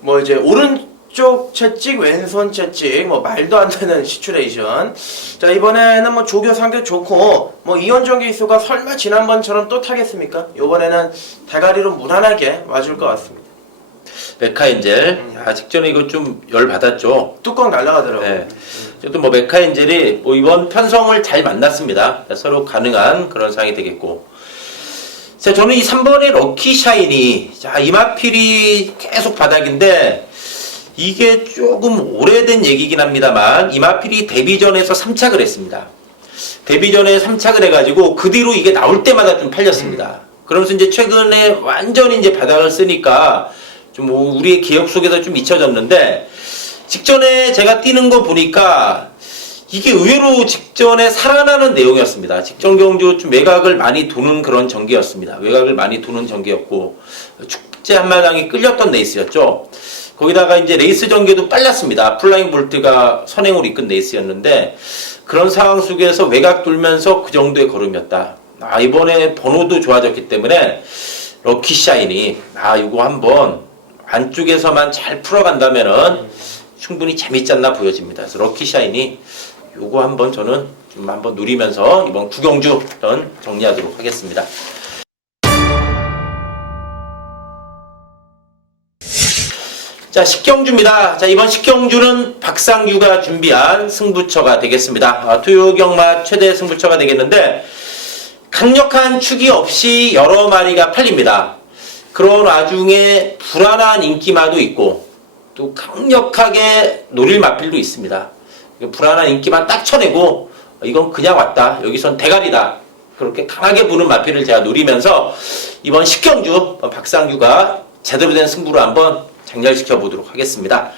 뭐 이제 오른쪽 채찍 왼손 채찍 뭐 말도 안 되는 시츄레이션. 자, 이번에는 뭐 조교 상대 좋고 뭐 이현정 기수가 설마 지난번처럼 또 타겠습니까? 이번에는 대가리로 무난하게 와줄 것 같습니다. 메카엔젤. 야, 직전에 이거 좀 열 받았죠. 뚜껑 날라가더라고요. 네. 또 뭐 메카엔젤이 뭐 이번 편성을 잘 만났습니다. 서로 가능한 그런 상황이 되겠고. 자, 저는 이 3번의 럭키샤인이, 자, 이마필이 계속 바닥인데, 이게 조금 오래된 얘기긴 합니다만, 이마필이 데뷔전에서 3착을 했습니다. 데뷔전에 3착을 해가지고, 그 뒤로 이게 나올 때마다 좀 팔렸습니다. 그러면서 이제 최근에 완전히 이제 바닥을 쓰니까, 좀 우리의 기억 속에서 좀 잊혀졌는데, 직전에 제가 뛰는 거 보니까, 이게 의외로 직전에 살아나는 내용이었습니다. 직전 경주 좀 외곽을 많이 도는 그런 전개였습니다. 외곽을 많이 도는 전개였고 축제 한마당이 끌렸던 레이스였죠. 거기다가 이제 레이스 전개도 빨랐습니다. 플라잉 볼트가 선행으로 이끈 레이스였는데 그런 상황 속에서 외곽 돌면서 그 정도의 걸음이었다. 이번에 번호도 좋아졌기 때문에 럭키샤인이 이거 한번 안쪽에서만 잘 풀어간다면은 충분히 재밌지 않나 보여집니다. 그래서 럭키샤인이 요거 한번 저는 좀 한번 누리면서 이번 구경주 전 정리하도록 하겠습니다. 자, 10경주입니다. 자, 이번 10경주는 박상규가 준비한 승부처가 되겠습니다. 토요경마 최대 승부처가 되겠는데 강력한 축이 없이 여러 마리가 팔립니다. 그런 와중에 불안한 인기마도 있고 또 강력하게 노릴 마필도 있습니다. 불안한 인기만 딱 쳐내고 이건 그냥 왔다. 여기선 대가리다. 그렇게 강하게 부는 마필을 제가 노리면서 이번 10경주 박상규가 제대로 된 승부로 한번 장렬시켜 보도록 하겠습니다.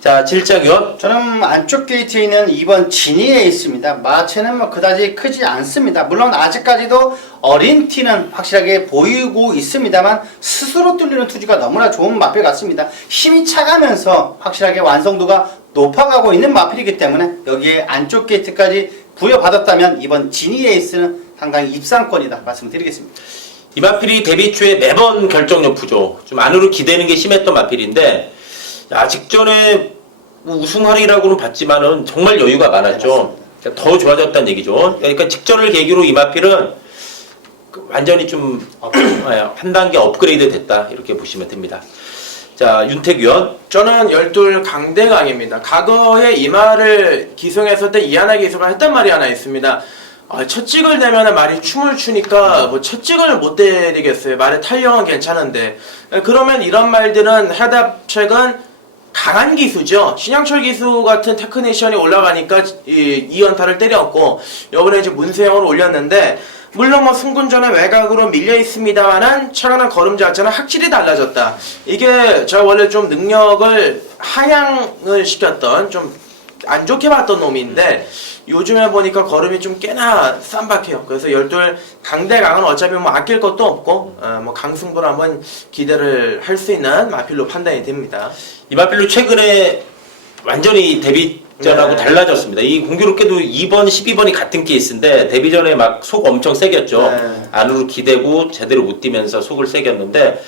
자, 질장위원. 저는 안쪽 게이트에 있는 2번 진이에 있습니다. 마체는 뭐 그다지 크지 않습니다. 물론 아직까지도 어린 티는 확실하게 보이고 있습니다만 스스로 뚫리는 투지가 너무나 좋은 마필 같습니다. 힘이 차가면서 확실하게 완성도가 높아가고 있는 마필이기 때문에 여기에 안쪽 게이트까지 부여받았다면 이번 진이 에이스는 상당히 입상권이다 말씀을 드리겠습니다. 이 마필이 데뷔 초에 매번 결정력 부족, 좀 안으로 기대는 게 심했던 마필인데, 야, 직전에 우승하리라고는 봤지만은 정말 여유가 많았죠. 그러니까 더 좋아졌다는 얘기죠. 그러니까 직전을 계기로 이 마필은 완전히 좀 한 단계 업그레이드 됐다 이렇게 보시면 됩니다. 자, 윤택 위원. 저는 12 강대강입니다. 과거에 이 말을 기승했을 때 이하나 기승을 했단 말이 하나 있습니다. 첫 찍을 내면은 말이 춤을 추니까 뭐 첫 찍을 못 때리겠어요. 말의 탄력은 괜찮은데. 그러면 이런 말들은 해답책은 강한 기수죠. 신양철 기수 같은 테크니션이 올라가니까 이 연타를 때렸고, 이번에 이제 문세영을 올렸는데, 물론 뭐 승군전에 외곽으로 밀려 있습니다만은 최근에 걸음 자체는 확실히 달라졌다. 이게 제가 원래 좀 능력을 하향을 시켰던 좀 안 좋게 봤던 놈인데 요즘에 보니까 걸음이 좀 꽤나 쌈박해요. 그래서 12 강대강은 어차피 뭐 아낄 것도 없고 뭐 강승부를 한번 기대를 할 수 있는 마필로 판단이 됩니다. 이 마필로 최근에 완전히 데뷔전하고 달라졌습니다. 이 공교롭게도 2번, 12번이 같은 케이스인데 데뷔전에 막 속 엄청 세겼죠. 안으로 기대고 제대로 못 뛰면서 속을 세겼는데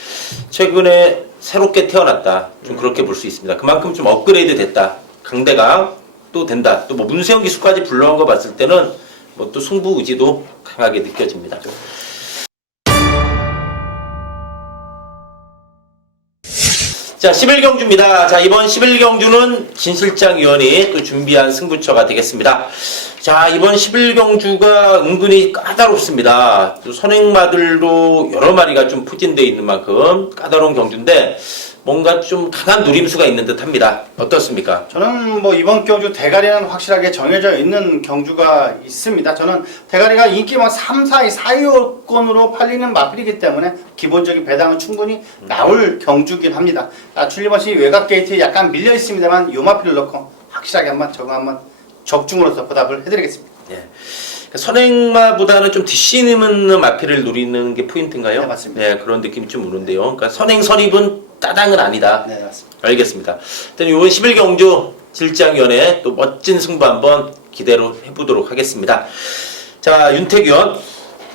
최근에 새롭게 태어났다. 좀 그렇게 볼 수 있습니다. 그만큼 좀 업그레이드 됐다. 강대강 또 된다. 또 뭐 문세영 기수까지 불러온 거 봤을 때는 뭐 또 승부 의지도 강하게 느껴집니다. 자, 11경주입니다. 자, 이번 11경주는 진실장 위원이 또 준비한 승부처가 되겠습니다. 자, 이번 11경주가 은근히 까다롭습니다. 또 선행마들도 여러 마리가 좀 포진되어 있는 만큼 까다로운 경주인데 뭔가 좀 강한 노림수가 있는 듯 합니다. 어떻습니까? 저는 뭐 이번 경주 대가리는 확실하게 정해져 있는 경주가 있습니다. 저는 대가리가 인기 막 3, 4위, 4위권으로 팔리는 마필이기 때문에 기본적인 배당은 충분히 나올 경주긴 합니다. 출리버시 외곽 게이트에 약간 밀려 있습니다만 이 마필을 넣고 확실하게 한번 적중으로서 보답을 해드리겠습니다. 네. 선행마보다는 좀 뒷심있는 마필을 노리는 게 포인트인가요? 네, 맞습니다. 네, 그런 느낌이 좀 오는데요. 그러니까 선행 선입은 따당은 아니다. 네, 맞습니다. 알겠습니다. 일단 이번 11경주 질장위원회 또 멋진 승부 한번 기대로 해보도록 하겠습니다. 자, 윤택 위원.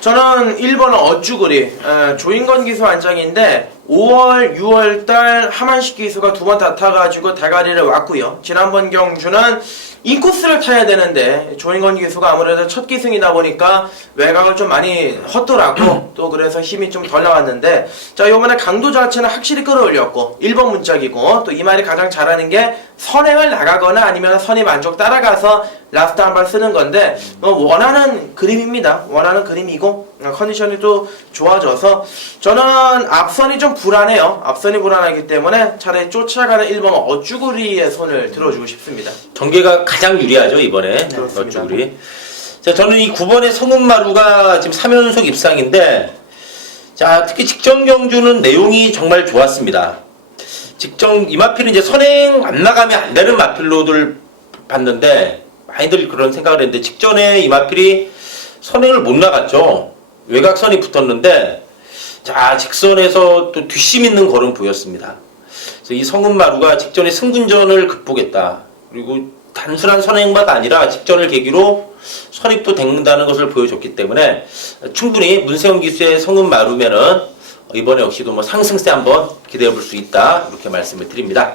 저는 1번은 어쭈그리 조인건 기수 안장인데 5월, 6월달 하만식 기수가 두 번 다 타가지고 대가리를 왔고요. 지난번 경주는 인코스를 타야 되는데 조인건 기수가 아무래도 첫 기승이다 보니까 외곽을 좀 많이 헛돌았고 또 그래서 힘이 좀 덜 나왔는데 자, 요번에 강도 자체는 확실히 끌어올렸고 1번 문짝이고 또 이 말이 가장 잘하는 게 선행을 나가거나 아니면 선이 만족 따라가서 라스트 한 발 쓰는 건데 원하는 그림입니다. 원하는 그림이고 컨디션이 또 좋아져서 저는 앞선이 좀 불안해요. 앞선이 불안하기 때문에 차라리 쫓아가는 1번 어쭈구리의 손을 들어주고 싶습니다. 전개가 가장 유리하죠 이번에. 그렇습니다. 어쭈구리. 자, 저는 이 9번의 성은마루가 지금 3연속 입상인데 자, 특히 직전 경주는 내용이 정말 좋았습니다. 직전 이 마필은 이제 선행 안 나가면 안 되는 마필로들 봤는데 많이들 그런 생각을 했는데 직전에 이 마필이 선행을 못 나갔죠. 외곽선이 붙었는데 자, 직선에서 또 뒷심 있는 걸음 보였습니다. 그래서 이 성은마루가 직전에 승군전을 극복했다. 그리고 단순한 선행마가 아니라 직전을 계기로 선입도 댕는다는 것을 보여줬기 때문에 충분히 문세영 기수의 성은마루면은 이번에 역시도 뭐 상승세 한번 기대해 볼 수 있다. 이렇게 말씀을 드립니다.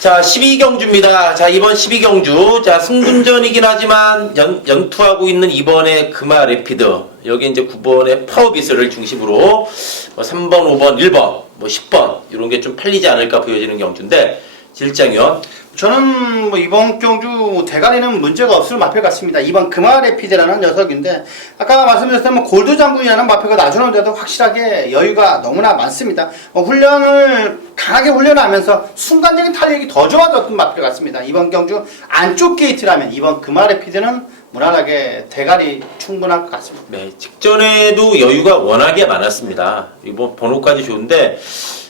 자, 12경주입니다. 자, 이번 12경주. 자, 승분전이긴 하지만 연투하고 있는 이번에 금화 레피드. 여기 이제 9번의 파워비스를 중심으로 뭐 3번, 5번, 1번, 뭐 10번 이런 게 좀 팔리지 않을까 보여지는 경주인데 질장위원. 저는 뭐 이번 경주 대가리는 문제가 없을 마필 같습니다. 이번 금화레피드라는 녀석인데 아까 말씀드렸다면 골드 장군이라는 마필과 나주는데도 확실하게 여유가 너무나 많습니다. 훈련을 강하게 훈련하면서 순간적인 탄력이 더 좋아졌던 마필 같습니다. 이번 경주 안쪽 게이트라면 이번 금화레피드는 무난하게 대가리 충분할 것 같습니다. 네, 직전에도 여유가 워낙에 많았습니다. 이번 번호까지 좋은데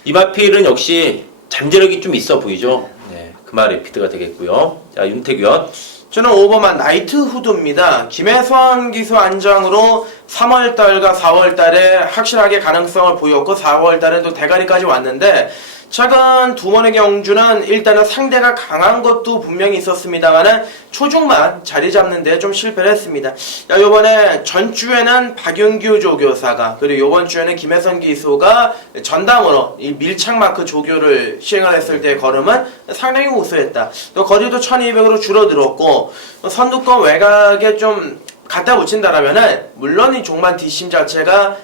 이 마필은 역시 잠재력이 좀 있어 보이죠. 네, 금화레피드가 되겠고요. 자, 윤태규현. 저는 5번만 나이트 후드입니다. 김혜선 기수 안장으로 3월달과 4월달에 확실하게 가능성을 보였고 4월달에도 대가리까지 왔는데 최근 두 번의 경주는 일단은 상대가 강한 것도 분명히 있었습니다만은 초중반 자리 잡는 데 좀 실패를 했습니다. 자, 요번에 전주에는 박윤규 조교사가 그리고 요번 주에는 김혜선 기수가 전담으로 이 밀착 마크 조교를 시행을 했을 때의 걸음은 상당히 우수했다. 또 거리도 1200으로 줄어들었고 선두권 외곽에 좀 갖다 붙인다라면은 물론 이 종반 뒷심 자체가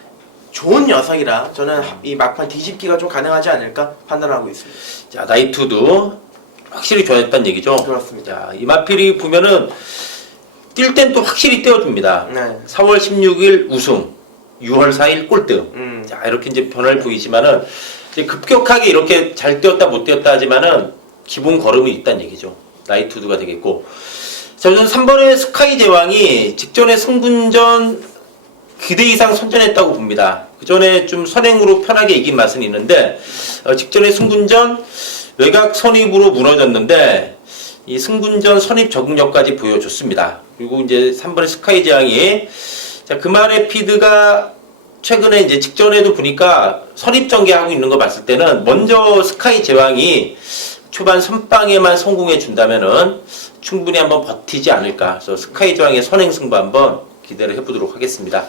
좋은 녀석이라 저는 이 막판 뒤집기가 좀 가능하지 않을까 판단하고 있습니다. 자, 나이트도 확실히 좋아졌다는 얘기죠. 그렇습니다. 자, 이 마필이 보면은 뛸 땐 또 확실히 떼어줍니다. 네. 4월 16일 우승, 6월 4일 꼴등. 자, 이렇게 이제 변화를 보이지만은 이제 급격하게 이렇게 잘 뛰었다 못 뛰었다 하지만은 기본 걸음이 있다는 얘기죠. 나이트두가 되겠고. 자, 저는 3번의 스카이 제왕이 직전에 승분전 기대 이상 선전했다고 봅니다. 그 전에 좀 선행으로 편하게 이긴 맛은 있는데 직전에 승군전 외곽 선입으로 무너졌는데 이 승군전 선입 적응력까지 보여줬습니다. 그리고 이제 3번의 스카이 제왕이 자, 금화레피드가 최근에 이제 직전에도 보니까 선입 전개하고 있는 거 봤을 때는 먼저 스카이 제왕이 초반 선빵에만 성공해 준다면은 충분히 한번 버티지 않을까. 그래서 스카이 제왕의 선행 승부 한번 기대를 해보도록 하겠습니다.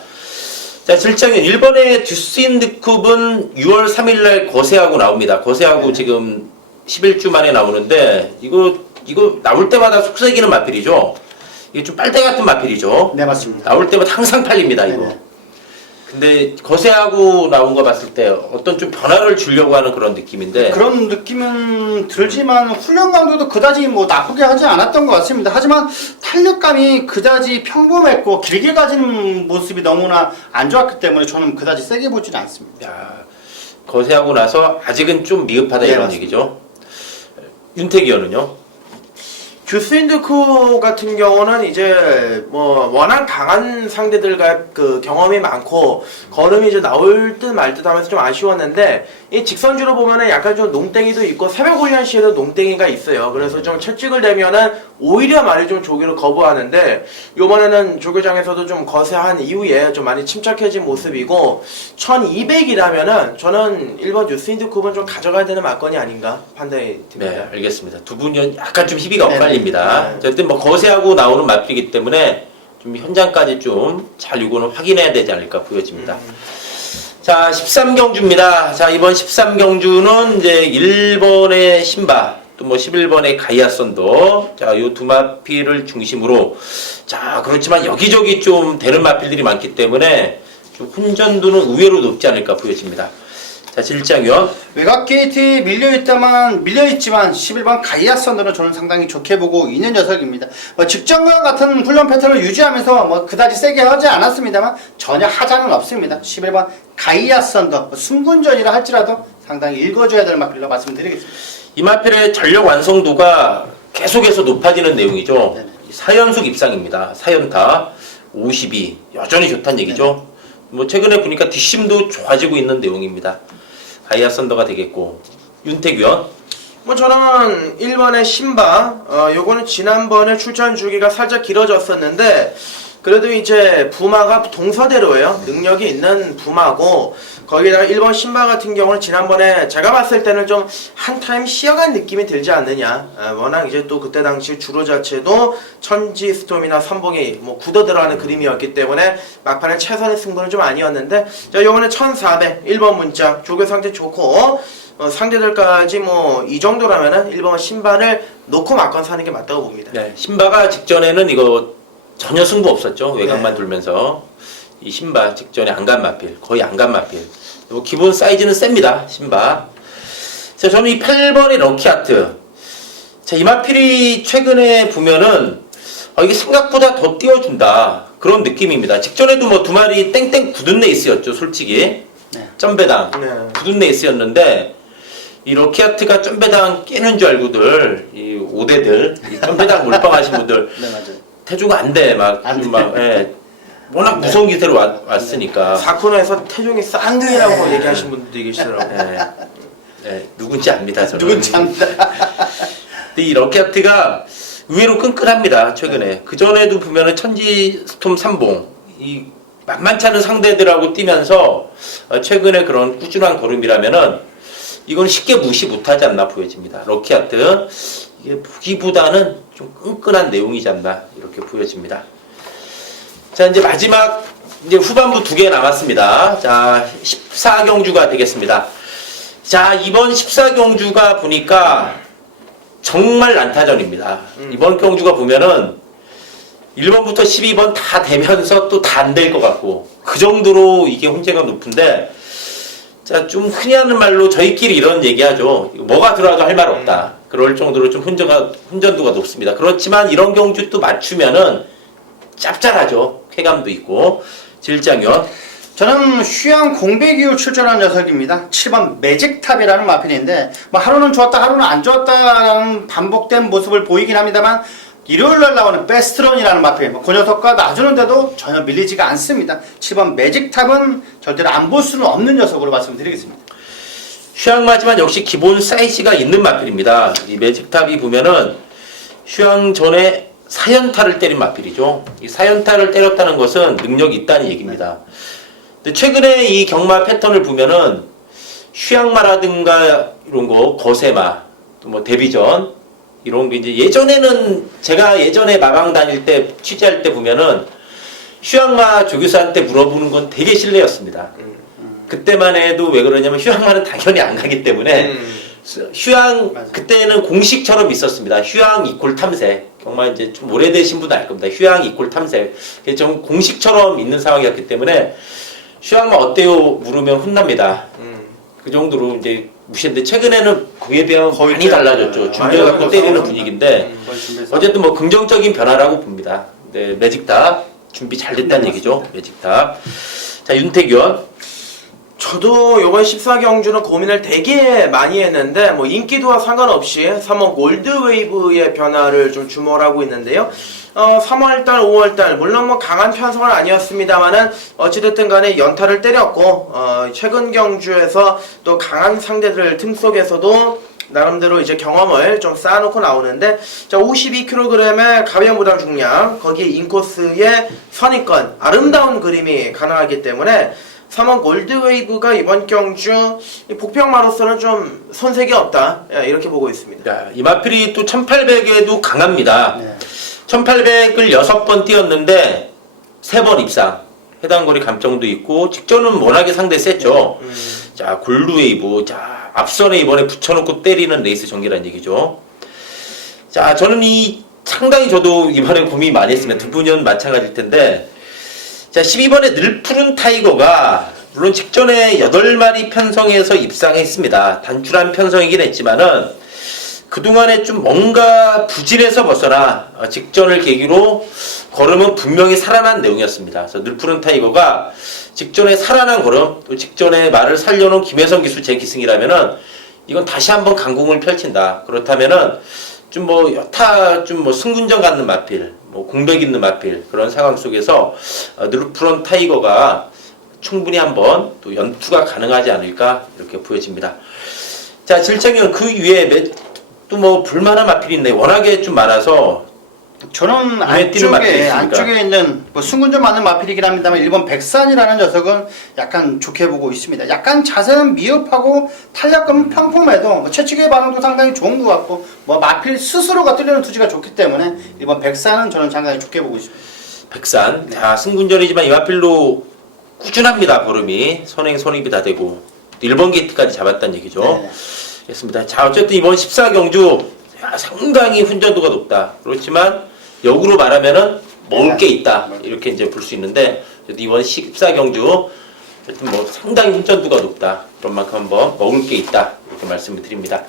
자, 7장은 1번의 듀스인드쿱은 6월 3일날 거세하고 나옵니다. 거세하고 지금 11주 만에 나오는데 이거 나올 때마다 속삭이는 마필이죠. 이게 좀 빨대 같은 마필이죠. 네, 맞습니다. 나올 때마다 항상 팔립니다, 이거. 네네. 근데 거세하고 나온 거 봤을 때 어떤 좀 변화를 주려고 하는 그런 느낌인데 그런 느낌은 들지만 훈련 강도도 그다지 뭐 나쁘게 하지 않았던 것 같습니다. 하지만 탄력감이 그다지 평범했고 길게 가진 모습이 너무나 안 좋았기 때문에 저는 그다지 세게 보지는 않습니다. 야, 거세하고 나서 아직은 좀 미흡하다 네, 이런 맞습니다. 얘기죠. 윤태기현은요? 듀스인드쿠 같은 경우는 이제 뭐 워낙 강한 상대들과 그 경험이 많고 걸음이 이제 나올 듯 말 듯 하면서 좀 아쉬웠는데 이 직선주로 보면은 약간 좀 농땡이도 있고 새벽 훈련 시에도 농땡이가 있어요. 그래서 좀 채찍을 내면은 오히려 많이 좀 조교를 거부하는데 요번에는 조교장에서도 좀 거세한 이후에 좀 많이 침착해진 모습이고 1200이라면은 저는 1번 듀스인드쿠는 좀 가져가야 되는 막건이 아닌가 판단이 듭니다. 네, 알겠습니다. 두 분이 약간 좀 희비가 네, 엇갈립니다. 네. 어쨌든 뭐 거세하고 나오는 마필이기 때문에 좀 현장까지 좀 잘 이거는 확인해야 되지 않을까 보여집니다. 자, 13경주입니다. 자, 이번 13경주는 이제 1번의 신바, 또 뭐 11번의 가이아선도, 자, 요 두 마필을 중심으로, 자, 그렇지만 여기저기 좀 되는 마필들이 많기 때문에 좀 혼전도는 의외로 높지 않을까 보여집니다. 자, 질장위원. 외곽 게이트에 밀려있지만 11번 가이아 선더는 저는 상당히 좋게 보고 있는 녀석입니다. 뭐 직전과 같은 훈련 패턴을 유지하면서 뭐 그다지 세게 하지 않았습니다만 전혀 하자는 없습니다. 11번 가이아 선더 승군전이라 할지라도 상당히 읽어줘야 될 마필로 말씀드리겠습니다. 이 마필의 전력 완성도가 계속해서 높아지는 내용이죠. 네네. 4연속 입상입니다. 4연타 52 여전히 좋다는 얘기죠. 뭐 최근에 보니까 뒷심도 좋아지고 있는 내용입니다. 가이아 선더가 되겠고 윤태규현. 뭐 저는 1번의 신바 요거는 지난번에 출전 주기가 살짝 길어졌었는데 그래도 이제 부마가 동서대로예요. 능력이 있는 부마고 거기다가 1번 신바 같은 경우는 지난번에 제가 봤을 때는 좀 한 타임 쉬어간 느낌이 들지 않느냐. 워낙 이제 또 그때 당시 주로 자체도 천지 스톰이나 선봉이 뭐 굳어 들어가는 그림이었기 때문에 막판에 최선의 승부는 좀 아니었는데 자 요번에 1400 1번 문자 조교 상태 좋고 상대들까지 뭐 이 정도라면은 1번 신발을 놓고 막건 사는 게 맞다고 봅니다. 네, 신바가 직전에는 이거 전혀 승부 없었죠. 외곽만 네. 돌면서 이 신바 직전에 안간 마필 거의 안간 마필. 뭐 기본 사이즈는 셉니다. 신바. 자, 저는 이 8번의 럭키아트. 자, 이마필이 최근에 보면은 이게 생각보다 더 띄워준다 그런 느낌입니다. 직전에도 뭐 두 마리 땡땡 굳은 레이스였죠, 솔직히. 네. 점배당 네. 굳은 레이스였는데 이 로키아트가 점배당 깨는 줄 알고들 이 5대들 이 점배당 몰빵하신 분들 네, 맞아요. 태조가 안 돼 막 안 좀 막 예. 워낙 무서운 기세로 왔으니까. 사코너에서 태종이 쌍둥이라고 얘기하신 분들이 계시더라고요. 예. 예, 누군지 압니다, 저는. 누군지 압니다. 근데 이 로키아트가 의외로 끈끈합니다, 최근에. 그전에도 보면은 천지 스톰 3봉, 이 만만치 않은 상대들하고 뛰면서 최근에 그런 꾸준한 걸음이라면은 이건 쉽게 무시 못하지 않나 보여집니다. 로키아트. 이게 보기보다는 좀 끈끈한 내용이지 않나 이렇게 보여집니다. 자, 이제 마지막 이제 후반부 2개 남았습니다. 자, 14경주가 되겠습니다. 자, 이번 14경주가 보니까 정말 난타전입니다. 이번 경주가 보면은 1번부터 12번 다 되면서 또 다 안 될 것 같고 그 정도로 이게 혼재가 높은데 자, 좀 흔히 하는 말로 저희끼리 이런 얘기하죠. 뭐가 들어와도 할 말 없다. 그럴 정도로 좀 혼전도가 높습니다. 그렇지만 이런 경주 또 맞추면은 짭짤하죠. 쾌감도 있고. 질장현. 저는 휴양 공백 이후 출전한 녀석입니다. 7번 매직탑이라는 마필인데 뭐 하루는 좋았다 하루는 안 좋았다라는 반복된 모습을 보이긴 합니다만 일요일날 나오는 베스트런이라는 마필 그 녀석과 놔주는데도 전혀 밀리지가 않습니다. 7번 매직탑은 절대로 안 볼 수는 없는 녀석으로 말씀드리겠습니다. 휴양마지만 역시 기본 사이즈가 있는 마필입니다. 이 매직탑이 보면은 휴양 전에 사연타를 때린 마필이죠. 이 사연타를 때렸다는 것은 능력이 있다는 얘기입니다. 근데 최근에 이 경마 패턴을 보면은 휴양마라든가 이런 거 거세마 또 뭐 데뷔전 이런 게 이제 예전에는 제가 예전에 마방 다닐 때 취재할 때 보면은 휴양마 조교사한테 물어보는 건 되게 실례였습니다. 그때만 해도 왜 그러냐면 휴양마는 당연히 안 가기 때문에 휴양 그때는 공식처럼 있었습니다. 휴양 이퀄 탐색. 정말 이제 좀 오래되신 분 알 겁니다. 휴양 이퀄 탐색. 그게 좀 공식처럼 있는 상황이었기 때문에 휴양마 어때요? 물으면 혼납니다. 그 정도로 이제 무시했는데 최근에는 그에 비하면 거의 많이 달라졌죠. 준비해갖고 때리는 분위기인데 어쨌든 뭐 긍정적인 변화라고 봅니다. 네, 매직탑 준비 잘 됐다는 얘기죠. 매직탑. 자, 윤태규원. 저도 이번 14경주는 고민을 되게 많이 했는데 뭐 인기도와 상관없이 3월 골드웨이브의 변화를 좀 주목을 하고 있는데요. 3월달, 5월달 물론 뭐 강한 편성은 아니었습니다만은 어찌됐든 간에 연타를 때렸고 최근 경주에서 또 강한 상대들 틈 속에서도 나름대로 이제 경험을 좀 쌓아놓고 나오는데 자 52kg의 가벼운 부담 중량 거기에 인코스의 선입권 아름다운 그림이 가능하기 때문에 3원 골드웨이브가 이번 경주 복병마로서는 좀 손색이 없다 이렇게 보고 있습니다. 야, 이마필이 또 1800에도 강합니다. 네. 1800을 6번 뛰었는데 3번 입상. 해당 거리 감정도 있고 직전은 워낙에 상대 셌죠. 자, 골드웨이브. 자, 앞선에 이번에 붙여놓고 때리는 레이스 전개라는 얘기죠. 자, 저는 상당히 저도 이번에 고민 많이 했습니다. 두 분은 마찬가지일 텐데 자, 12번에 늘푸른 타이거가 물론 직전에 8마리 편성에서 입상했습니다. 단출한 편성이긴 했지만은 그동안에 좀 뭔가 부진에서 벗어나 직전을 계기로 걸음은 분명히 살아난 내용이었습니다. 그래서 늘푸른 타이거가 직전에 살아난 걸음, 또 직전에 말을 살려놓은 김혜성 기수 제 기승이라면은 이건 다시 한번 강공을 펼친다. 그렇다면은 좀 뭐 여타 좀 뭐 승군전 갖는 마필, 뭐 공백 있는 마필 그런 상황 속에서 늘푸른 타이거가 충분히 한번 또 연투가 가능하지 않을까 이렇게 보여집니다. 자, 질청이는 그 위에 또 뭐 볼만한 마필이 있네. 워낙에 좀 많아서 저는 눈에 띄는 마필이 안쪽에 있는 뭐 승군전 많은 마필이긴 합니다만 1번 백산이라는 녀석은 약간 좋게 보고 있습니다. 약간 자세는 미흡하고 탄력감은 평범해도 뭐 채찍의 반응도 상당히 좋은 것 같고 뭐 마필 스스로가 뚫리는 투지가 좋기 때문에 1번 백산은 저는 상당히 좋게 보고 있습니다. 백산. 자, 승군전이지만 이 마필로 꾸준합니다. 걸음이 선입이 다 되고 1번 게이트까지 잡았다는 얘기죠. 네. 됐습니다. 자, 어쨌든 이번 14경주 상당히 훈련도가 높다. 그렇지만 역으로 말하면은 먹을 게 있다. 이렇게 이제 볼 수 있는데 이번 14경주 어쨌든 뭐 상당히 훈련도가 높다. 그런 만큼 한번 먹을 게 있다. 이렇게 말씀을 드립니다.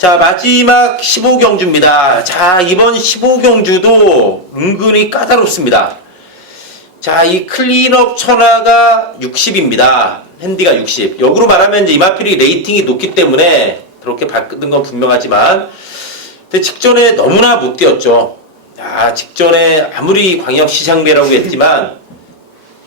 자, 마지막 15경주입니다. 자, 이번 15경주도 은근히 까다롭습니다. 자, 이 클린업 천하가 60입니다. 핸디가 60. 역으로 말하면 이제 이마필이 레이팅이 높기 때문에 그렇게 바꾸는 건 분명하지만, 근데 직전에 너무나 못 뛰었죠. 자, 직전에 아무리 광역시장배라고 했지만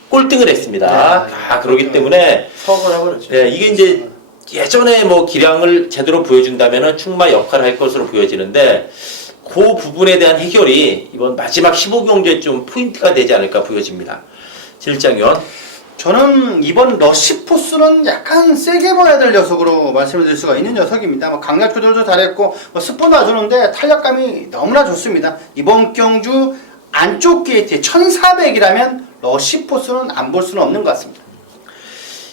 꼴등을 했습니다. 그렇기 때문에 서거를 해버렸죠. 네, 이게 이제 예전에 뭐 기량을 제대로 보여준다면은 충마 역할을 할 것으로 보여지는데, 그 부분에 대한 해결이 이번 마지막 15경주에 좀 포인트가 되지 않을까 보여집니다. 실장위원. 저는 이번 러시포스는 약간 세게 봐야 될 녀석으로 말씀을 드릴 수가 있는 녀석입니다. 뭐 강약 조절도 잘했고 스포 놔주는데 탄력감이 너무나 좋습니다. 이번 경주 안쪽 게이트에 1400이라면 러시포스는 안 볼 수는 없는 것 같습니다.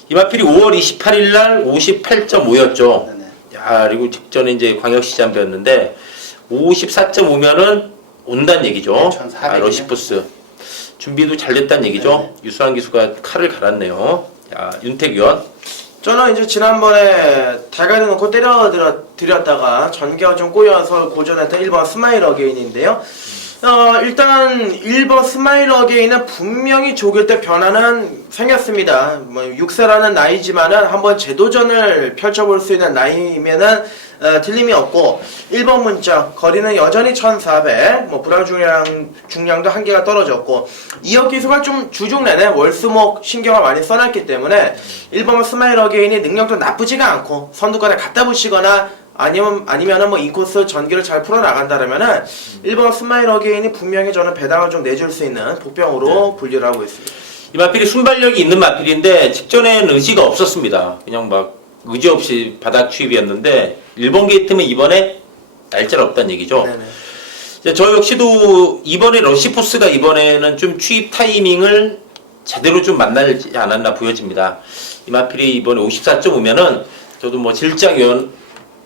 이마필이 5월 28일 날 58.5였죠. 네네. 야, 그리고 직전에 이제 광역시장배였는데 54.5면은 온다는 얘기죠. 1400 이네. 러시포스. 준비도 잘 됐다는 얘기죠. 네네. 유수환 기수가 칼을 갈았네요. 야, 윤택 위원. 저는 이제 지난번에 대가리 놓고 때려드렸다가 전개가 좀 꼬여서 고전했던 1번 스마일 어게인인데요. 일단 1번 스마일 어게인은 분명히 조길 때 변화는 생겼습니다. 뭐 6세라는 나이지만은 한번 재도전을 펼쳐볼 수 있는 나이면은 틀림이 없고, 1번 문자 거리는 여전히 1400, 뭐 불황 중량도 한계가 떨어졌고, 이역 기수가 좀 주중 내내 월수목 신경을 많이 써놨기 때문에 1번 스마일 어게인이 능력도 나쁘지가 않고 선두권에 갖다 붙이거나 아니면은 뭐 인코스 전기를 잘 풀어나간다라면은 1번 스마일 어게인이 분명히 저는 배당을 좀 내줄 수 있는 복병으로 분류를 하고 있습니다. 이 마필이 순발력이 있는 마필인데 직전에는 의지가 없었습니다. 그냥 막 의지 없이 바닥 추입이었는데 1번 게이트면 이번에 날짜가 없다는 얘기죠. 네네. 이제 저 역시도 이번에 러시포스가 이번에는 좀 추입 타이밍을 제대로 좀 만나지 않았나 보여집니다. 이 마필이 이번에 54.5면은 저도 뭐 질장위원과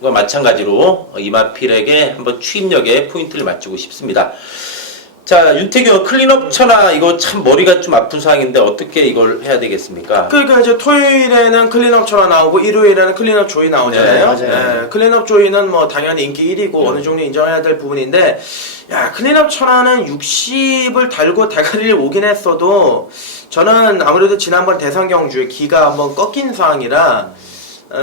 마찬가지로 이마필에게 한번 추입력에 포인트를 맞추고 싶습니다. 자, 윤태경 클린업 천하 이거 참 머리가 좀 아픈 상황인데 어떻게 이걸 해야 되겠습니까? 그러니까 이제 토요일에는 클린업 초가 나오고 일요일에는 클린업 조이 나오잖아요. 네, 맞아요. 클린업 조이는 뭐 당연히 인기 1위고 어느 정도 인정해야 될 부분인데, 야, 클린업 천하는 60을 달고 대가리를 오긴 했어도 저는 아무래도 지난번 대선 경주에 기가 한번 꺾인 상황이라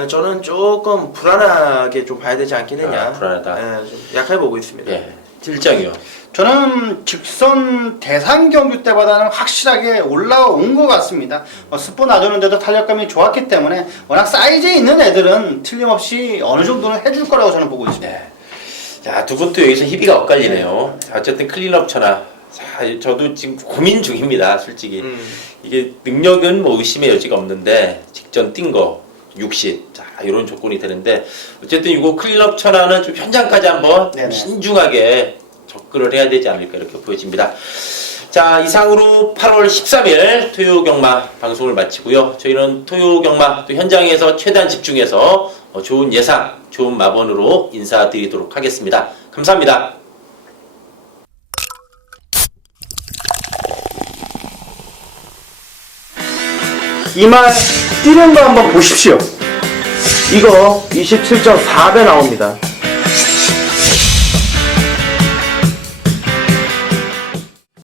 저는 조금 불안하게 좀 봐야 되지 않겠느냐. 불안하다. 좀 약하게 보고 있습니다. 예, 실장이요. 저는 직선 대상 경주 때보다는 확실하게 올라온 것 같습니다. 스포 놔주는데도 탄력감이 좋았기 때문에 워낙 사이즈에 있는 애들은 틀림없이 어느 정도는 해줄 거라고 저는 보고 있습니다. 네. 자, 두 분 또 여기서 희비가 엇갈리네요. 자, 어쨌든 클린업 천하. 자, 저도 지금 고민 중입니다, 솔직히. 이게 능력은 뭐 의심의 여지가 없는데 직전 뛴 거 60. 자, 이런 조건이 되는데 어쨌든 이거 클린업 천하는 좀 현장까지 한번 네네. 신중하게 접근을 해야 되지 않을까 이렇게 보여집니다. 자, 이상으로 8월 13일 토요경마 방송을 마치고요. 저희는 토요경마 또 현장에서 최대한 집중해서 좋은 예상, 좋은 마번으로 인사드리도록 하겠습니다. 감사합니다. 이말 뛰는 거 한번 보십시오. 이거 27.4배 나옵니다.